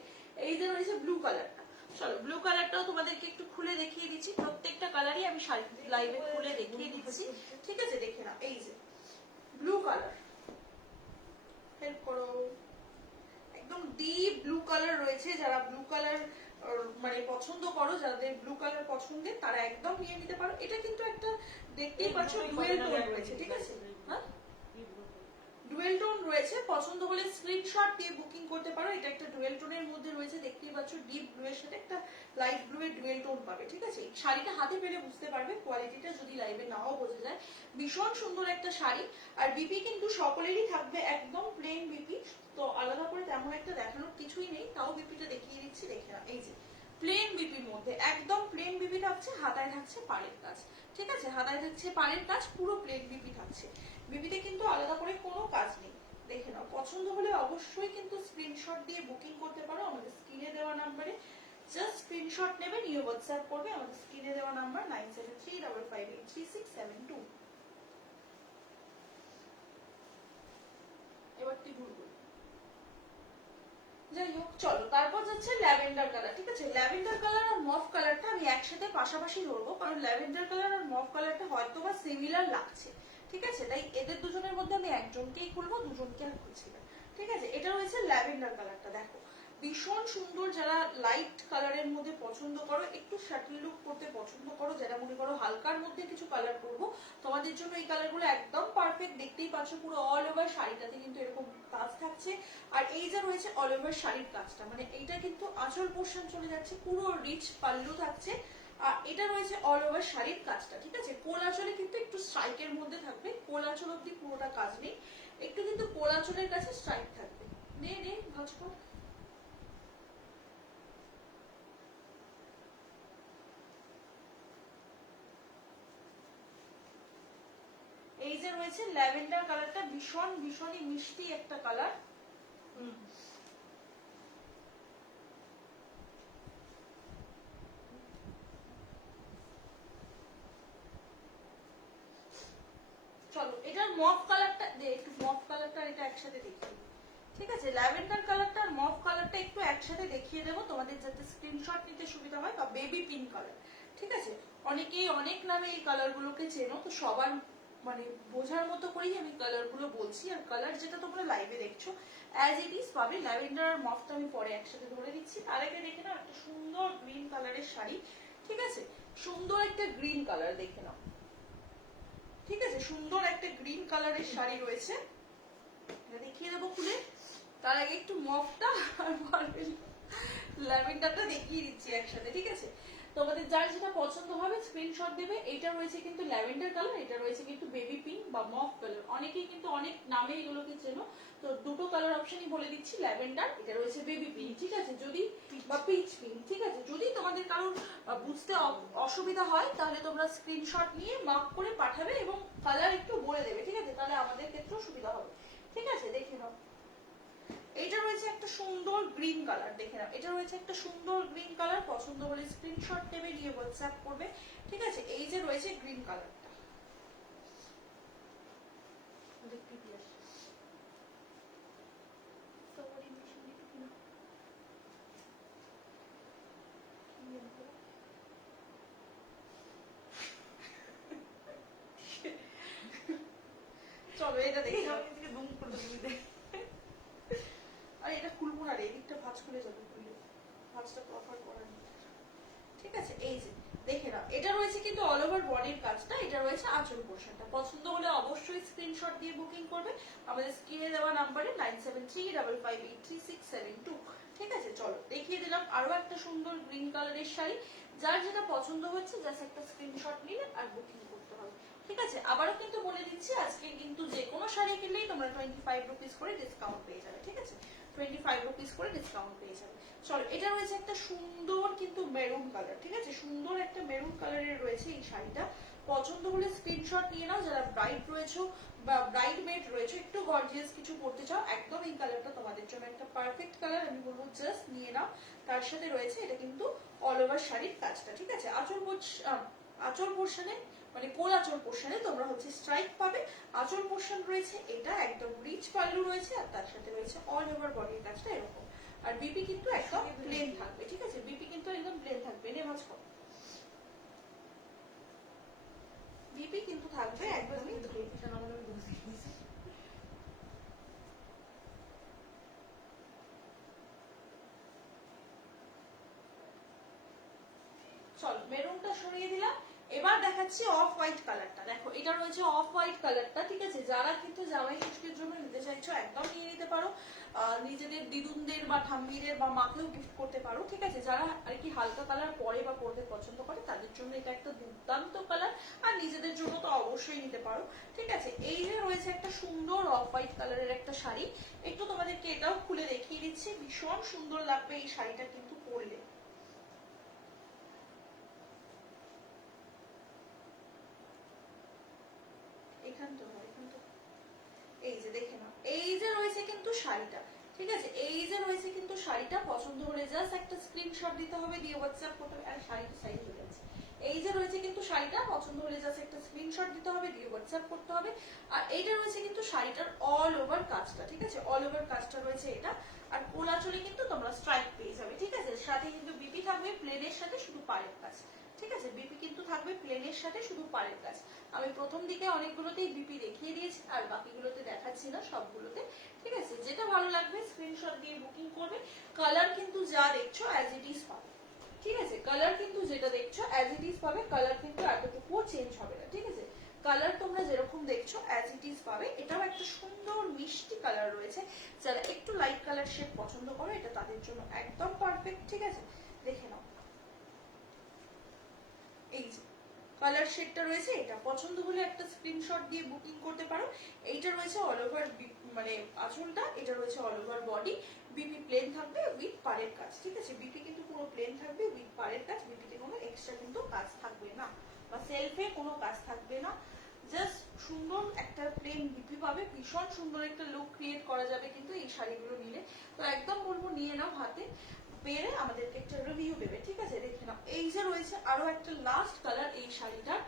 এই যে রয়েছে ব্লু কালারটা। চলো ব্লু কালারটাও তোমাদেরকে একটু খুলে দেখিয়ে দিচ্ছি। প্রত্যেকটা কালারই আমি লাইভে খুলে দেখিয়ে দিচ্ছি, ঠিক আছে? দেখে নাও, এই যে ব্লু কালার, হেল্প করো, একদম ডিপ ব্লু কালার রয়েছে। যারা ব্লু কালার মানে পছন্দ করো, যাদের ব্লু কালার পছন্দের, তারা একদম নিয়ে নিতে পারো। এটা কিন্তু একটা দেখতেই পাচ্ছ ডুয়েল টোন রয়েছে, ঠিক আছে? হ্যাঁ, ডুয়েল টোন রয়েছে। পছন্দ হলে স্ক্রিনশট দিয়ে বুকিং করতে পারো। এটা একটা ডুয়েল টোনের মধ্যে রয়েছে, দেখতেই পাচ্ছ ডিপ ব্লু এর সাথে একটা লাইট ব্লু এর ডুয়েল টোন পাবে, ঠিক আছে? শাড়িটা হাতে পেলে বুঝতে পারবে কোয়ালিটিটা, যদি লাইভে নাও বোঝা যায়। ভীষণ সুন্দর একটা শাড়ি। আর বিপি কিন্তু সকলেরই থাকবে একদম প্লেন বিপি, তো আলাদা করে তেমন একটা দেখানোর কিছুই নেই। তাও বিপিটা দেখিয়ে দিচ্ছি, দেখে না, এই যে প্লেন বিপির মধ্যে একদম প্লেন বিপি থাকছে, হাতায় থাকছে পাড়ের কাজ, ঠিক আছে? হাতায় থাকছে পাড়ের কাজ, পুরো প্লেন বিপি থাকছে। বিপিতে কিন্তু আলাদা করে কোনো কাজ নেই, দেখে নাও। পছন্দ হলে অবশ্যই কিন্তু স্ক্রিনশট দিয়ে বুকিং করতে পারো আমাদের স্ক্রিনে দেওয়া নাম্বারে। জাস্ট স্ক্রিনশট নেবে, নিয়ে হোয়াটসঅ্যাপ করবে আমাদের স্ক্রিনে দেওয়া নাম্বার 9735583672। এবার তুই ভুল করবি। যাই হোক, চলো তারপর যাচ্ছে ল্যাভেন্ডার কালার, ঠিক আছে? ল্যাভেন্ডার কালার আর মফ কালারটা আমি একসাথে পাশাপাশি ধরবো, কারণ ল্যাভেন্ডার কালার আর মফ কালারটা হয়তো বা সিমিলার লাগছে, ঠিক আছে? তাই এদের দুজনের মধ্যে আমি একজনকেই খুলবো, দুজনকে আর খুলছি না, ঠিক আছে? এটা রয়েছে ল্যাভেন্ডার কালারটা, দেখো ভীষণ সুন্দর। যারা লাইট কালারের মধ্যে পছন্দ করো, একটু শাটল লুক করতে পছন্দ করো, যারা মনে করো হালকার মধ্যে কিছু কালার করবো, তোমাদের জন্য এই কালারগুলো একদম পারফেক্ট। দেখতেই পাচ্ছ পুরো অল ওভার শাড়িটাতে কিন্তু এরকম কাজ থাকছে। আর এই যে রয়েছে অল ওভার শাড়ির কাজটা, মানে এইটা কিন্তু আঁচল পোর্শন চলে যাচ্ছে, পুরো রিচ পাল্লু থাকছে। আর এটা রয়েছে অল ওভার শাড়ির কাজটা, ঠিক আছে? কোল আঁচলে কিন্তু একটু স্ট্রাইকের মধ্যে থাকবে, কোল আঁচল অব্দি পুরোটা কাজ নেই, একটু কিন্তু কোল আঁচলের কাছে স্ট্রাইক থাকবে। নে নে ভাঁজ কর। এই যে রয়েছে ল্যাভেন্ডার কালারটা, ভীষণ ভীষণই মিষ্টি একটা কালার। চলো এটার মফ কালারটা দে, একটু মফ কালারটা এটা একসাথে দেখিয়ে, ঠিক আছে? ল্যাভেন্ডার কালারটা আর মফ কালারটা একটু একসাথে দেখিয়ে দেবো তোমাদের, যাতে স্ক্রিনশট নিতে সুবিধা হয়। বা বেবি পিঙ্ক কালার, ঠিক আছে? অনেকেই অনেক নামে এই কালারগুলোকে চেনো, তো সবার মানে বোঝার মতো করেই আমি কালারগুলো বলছি। আর কালার যেটা তোমরা লাইভে দেখছো অ্যাজ ইট ইজ পাবে। ল্যাভেন্ডার আর মফটা আমি পরে একসাথে ধরে দিচ্ছি। তার আগে দেখে নাও একটা সুন্দর গ্রিন কালারের শাড়ি, ঠিক আছে? সুন্দর একটা গ্রিন কালার দেখে নাও, ঠিক আছে? সুন্দর একটা গ্রিন কালারের শাড়ি রয়েছে, দেখিয়ে দেবো খুলে। তার আগে একটু মফটা আর ল্যাভেন্ডারটা দেখিয়ে দিচ্ছি একসাথে, ঠিক আছে? তোমাদের যার যেটা পছন্দ হবে স্ক্রিনশট দেবে। এটা রয়েছে কিন্তু ল্যাভেন্ডার কালার, এটা রয়েছে কিন্তু বেবি পিঙ্ক বা মফ কালার। অনেকেই কিন্তু অনেক নামে এগুলোকে চেনো, তো দুটো কালার অপশনই বলে দিচ্ছি। ল্যাভেন্ডার, এটা রয়েছে বেবি পিঙ্ক, ঠিক আছে? যদি বা পিচ পিঙ্ক, ঠিক আছে? যদি তোমাদের কারোর বুঝতে অসুবিধা হয় তাহলে তোমরা স্ক্রিনশট নিয়ে মার্ক করে পাঠাবে এবং কালার একটু বলে দেবে, ঠিক আছে? তাহলে আমাদের ক্ষেত্রেও সুবিধা হবে, ঠিক আছে? দেখে নাও, এইটা রয়েছে একটা সুন্দর গ্রিন কালার, দেখে নাও। এটা রয়েছে একটা সুন্দর গ্রিন কালার। পছন্দ হলে স্ক্রিনশট নেবে, নিয়ে হোয়াটসঅ্যাপ করবে, ঠিক আছে? এই যে রয়েছে গ্রিন কালারটা, এটা দেখে নাও। এদিকে দুম করে দিতে। আর এটা খুলবো না রে, এদিকটা ভাঁজ খুলে যাবে, খুললে ভাঁজটা প্রপার করা নেই। ঠিক আছে, এই যে দেখে নাও, এটা রয়েছে কিন্তু অল ওভার বডির কাজটা, এটা রয়েছে আঁচল পোর্শনটা। পছন্দ হলে অবশ্যই স্ক্রিনশট দিয়ে বুকিং করবে আমাদের স্ক্রিনে দেওয়া নাম্বারে 9735583672। ঠিক আছে, চলো দেখিয়ে দিলাম আরো একটা সুন্দর গ্রিন কালারের শাড়ি। যার যেটা পছন্দ হচ্ছে জাস্ট একটা স্ক্রিনশট নিলে আর বুকিং করতে হবে। ঠিক আছে, আবারও কিন্তু বলে দিচ্ছি আজকে কিন্তু যে কোনো শাড়ি কিনলেই তোমরা 25 রুপিস করে ডিসকাউন্ট পেয়ে যাবে। ঠিক আছে, 25 রুপিস করে ডিসকাউন্ট পেয়ে যাবে। চলো, এটা রয়েছে একটা সুন্দর কিন্তু মেরুন কালার। ঠিক আছে, সুন্দর একটা মেরুন কালারের রয়েছে এই শাড়িটা। পছন্দ হলে স্ক্রিনশট নিয়ে নাও। যারা ব্রাইড রয়েছে বা ব্রাইড মেড রয়েছে, একটু গর্জিয়াস কিছু পড়তে চাও, একদম এই কালারটা তোমাদের জন্য একটা পারফেক্ট কালার। আমি বলবো জাস্ট নিয়ে নাও। তার সাথে রয়েছে এটা কিন্তু অল ওভার শাড়ির কাজটা। ঠিক আছে, আঁচল পোর্শনে মানে কোল আঁচল পোর্শনে তোমরা হচ্ছে স্ট্রাইক পাবে। আঁচল পোর্শন রয়েছে এটা একদম রিচ পাল্লু রয়েছে, আর তার সাথে রয়েছে অল ওভার বডির কাজটা এরকম। আর বিপি কিন্তু একদম প্লেন থাকবে। ঠিক আছে, বিপি কিন্তু একদম প্লেন থাকবে, নেভাজ কম। বিপি কিন্তু থাকবে একদমই। চলো, মেরুনটা সরিয়ে দিলাম। এবার দেখাচ্ছি অফ হোয়াইট কালারটা। দেখো, এটা রয়েছে অফ হোয়াইট কালারটা। ঠিক আছে, যারা কিন্তু জামাই ষষ্ঠীর জন্য নিতে চাইছো একদম নিয়ে নিতে পারো। নিজেদের দিদুনদের বা ঠাম্মিদের বা মাকেও গিফট করতে পারো। ঠিক আছে, যারা আর কি হালকা কালার পরে বা পরতে পছন্দ করে তাদের জন্য এটা একটা দুর্দান্ত কালার। আর নিজেদের জন্য তো অবশ্যই নিতে পারো। ঠিক আছে, এই যে রয়েছে একটা সুন্দর অফ হোয়াইট কালারের একটা শাড়ি। একটু তোমাদেরকে এটাও খুলে দেখিয়ে দিচ্ছি, ভীষণ সুন্দর লাগবে এই শাড়িটা কিন্তু পরলে। এই যে দেখে নাও, এই যে রয়েছে কিন্তু শাড়িটা। ঠিক আছে, এই যে রয়েছে কিন্তু শাড়িটা। পছন্দ হলে জাস্ট একটা স্ক্রিনশট দিতে হবে, দিয়ে হোয়াটসঅ্যাপ করতে হবে। আর শাড়িটা সাইজ হয়ে যাচ্ছে। এই যে রয়েছে কিন্তু শাড়িটা, পছন্দ হলে জাস্ট একটা স্ক্রিনশট দিতে হবে, দিয়ে হোয়াটসঅ্যাপ করতে হবে। আর এইটা রয়েছে কিন্তু শাড়িটার অল ওভার কাজটা। ঠিক আছে, অল ওভার কাজটা রয়েছে এটা। আর কোলাচলে কিন্তু তোমরা স্ট্রাইপ পেয়ে যাবে। ঠিক আছে, সাথে কিন্তু বিপি থাকবে প্লেনের সাথে শুধু পাড়ের কাজ। ঠিক আছে, বিপি কিন্তু থাকবে প্লেনের সাথে শুধু পাড়ের কাজ। আমি প্রথম দিকে অনেকগুলোতেই বিপি দেখিয়ে দিয়েছি, আর বাকিগুলোতে দেখাচ্ছি না সবগুলোতে। ঠিক আছে, যেটা ভালো লাগবে স্ক্রিনশট দিয়ে বুকিং করবে। কালার কিন্তু যা দেখছো অ্যাজ ইট ইজ পাবে। ঠিক আছে, কালার কিন্তু যেটা দেখছো অ্যাজ ইট ইজ পাবে। কালার কিন্তু এতটুকুও চেঞ্জ হবে না। ঠিক আছে, কালার তোমরা যেরকম দেখছো অ্যাজ ইট ইজ পাবে। এটাও একটা সুন্দর মিষ্টি কালার রয়েছে। যারা একটু লাইট কালার শেড পছন্দ করে এটা তাদের জন্য একদম পারফেক্ট। ঠিক আছে, দেখে নাও, এই যে কালার শেডটা রয়েছে এটা। পছন্দ হলে একটা স্ক্রিনশট দিয়ে বুকিং করতে পারো। এইটা রয়েছে অল ওভার মানে আঁচলটা, এটা রয়েছে অল ওভার বডি। বিপি প্লেন থাকবে উইথ পাড়ের কাজ। ঠিক আছে, বিপি কিন্তু পুরো প্লেন থাকবে উইথ পাড়ের কাজ। বিপিতে কোনো এক্সট্রা কিন্তু কাজ থাকবে না, বা সেলফে কোনো কাজ থাকবে না। জাস্ট সুন্দর একটা প্লেন বিপি পাবে। ভীষণ সুন্দর একটা লুক ক্রিয়েট করা যাবে কিন্তু এই শাড়িগুলো নিলে। তো একদম বলবো নিয়ে নাও হাতে, পেরে আমাদেরকে একটা রিভিউ দেবে। ঠিক আছে, দেখে নাও, এই যে রয়েছে আরো একটা লাস্ট কালার এই শাড়িটার।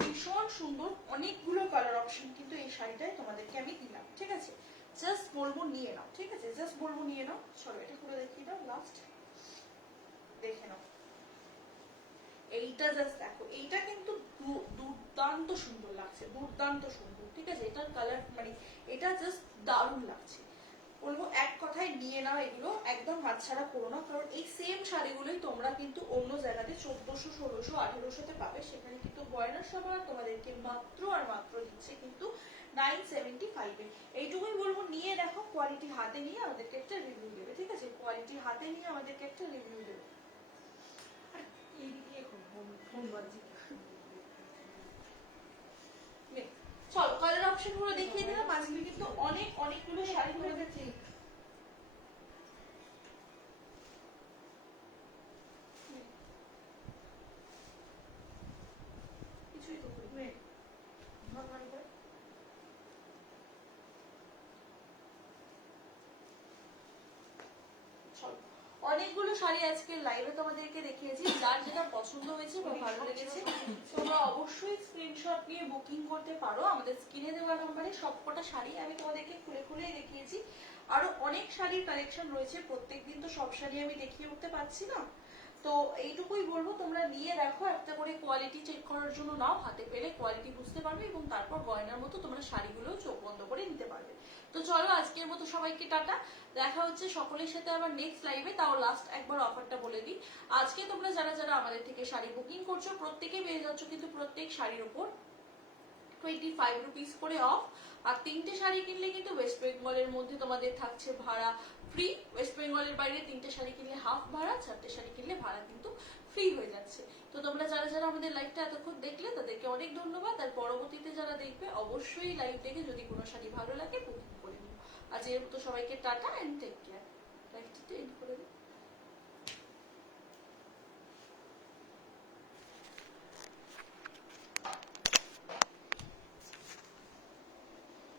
ভীষণ সুন্দর, অনেকগুলো কালার অপশন কিন্তু এই শাড়িটায় তোমাদেরকে আমি দিলাম। ঠিক আছে, জাস্ট বলবো নিয়ে নাও। ঠিক আছে, জাস্ট বলবো নিয়ে নাও। চলো এটা করে দেখিয়ে দাও লাস্ট, দেখে নাও। এইটা জাস্ট দেখো, এইটা কিন্তু দুর্দান্ত সুন্দর লাগছে, দুর্দান্ত সুন্দর। ঠিক আছে, এটার কালার মানে এটা জাস্ট দারুণ লাগছে। বলবো এক কথায় নিয়ে নাও এগুলো, একদম হাতছাড়া করো না। কারণ এই সেম শাড়িগুলোই তোমরা কিন্তু অন্য জায়গাতে 1400, 1600, 1800-তে পাবে। সেখানে কিন্তু গয়নার সামান তোমাদেরকে মাত্র আর মাত্র দিচ্ছে কিন্তু 975-এ। এইটুকুই বলবো, নিয়ে দেখো, কোয়ালিটি হাতে নিয়ে আমাদেরকে একটা রিভিউ দেবে। ঠিক আছে, কোয়ালিটি হাতে নিয়ে আমাদেরকে একটা রিভিউ দেবে। চলো, কালার অপশন গুলো দেখিয়ে দিলাম। আজকে কিন্তু অনেকগুলো শাড়ি হয়ে গেছে। কিছুই তো করি অনেকগুলো শাড়ি আজকে লাইভে তোমাদেরকে দেখিয়েছি। যার যেটা পছন্দ হয়েছে বা ভালো লেগেছে তোমরা অবশ্যই স্ক্রিনশট নিয়ে বুকিং করতে পারো। আমাদের স্ক্রিনে দেওয়া নম্বরে সবকটা শাড়ি আমি তোমাদেরকে খুলে খুলে দেখিয়েছি। আরো অনেক শাড়ির কালেকশন রয়েছে, প্রত্যেকদিন তো সব শাড়ি আমি দেখিয়ে উঠতে পারছি না। তো তো এইটুকুই বলবো, তোমরা নিয়ে দেখো, একটা করে কোয়ালিটি চেক করার জন্য নাও, হাতে পেলে কোয়ালিটি বুঝতে পারবে এবং তারপর গয়নার মতো তোমরা শাড়িগুলো চোখ বন্ধ করে নিতে পারবে। তো চলো আজকের মতো সবাইকে টাটা, দেখা হচ্ছে সকলের সাথে আবার নেক্সট লাইভে। তাও লাস্ট একবার অফারটা বলে দিই, আজকে তোমরা যারা যারা আমাদের থেকে শাড়ি বুকিং করছো প্রত্যেকে পেয়ে যাচ্ছ কিন্তু প্রত্যেক শাড়ির উপর 25 রুপিস করে অফ। আর 3টে শাড়ি কিনলে কিন্তু ওয়েস্ট বেঙ্গলের মধ্যে তোমাদের থাকছে ভাড়া ফ্রি, ওয়েস্ট বেঙ্গলের বাইরে 3টে শাড়ি কিনলে হাফ ভাড়া, 4টে শাড়ি কিনলে ভাড়া কিন্তু ফ্রি হয়ে যাচ্ছে। তো তোমরা যারা যারা আমাদের লাইভটা এতক্ষণ দেখলে তাদেরকে অনেক ধন্যবাদ। আর পরবর্তীতে যারা দেখবে অবশ্যই লাইভ দেখে যদি কোনো শাড়ি ভালো লাগে বুকিং করে নিও। আজকের মতো সবাইকে টাটা এন্ড টেক কেয়ার। লাইভটা এন্ড করে দিই।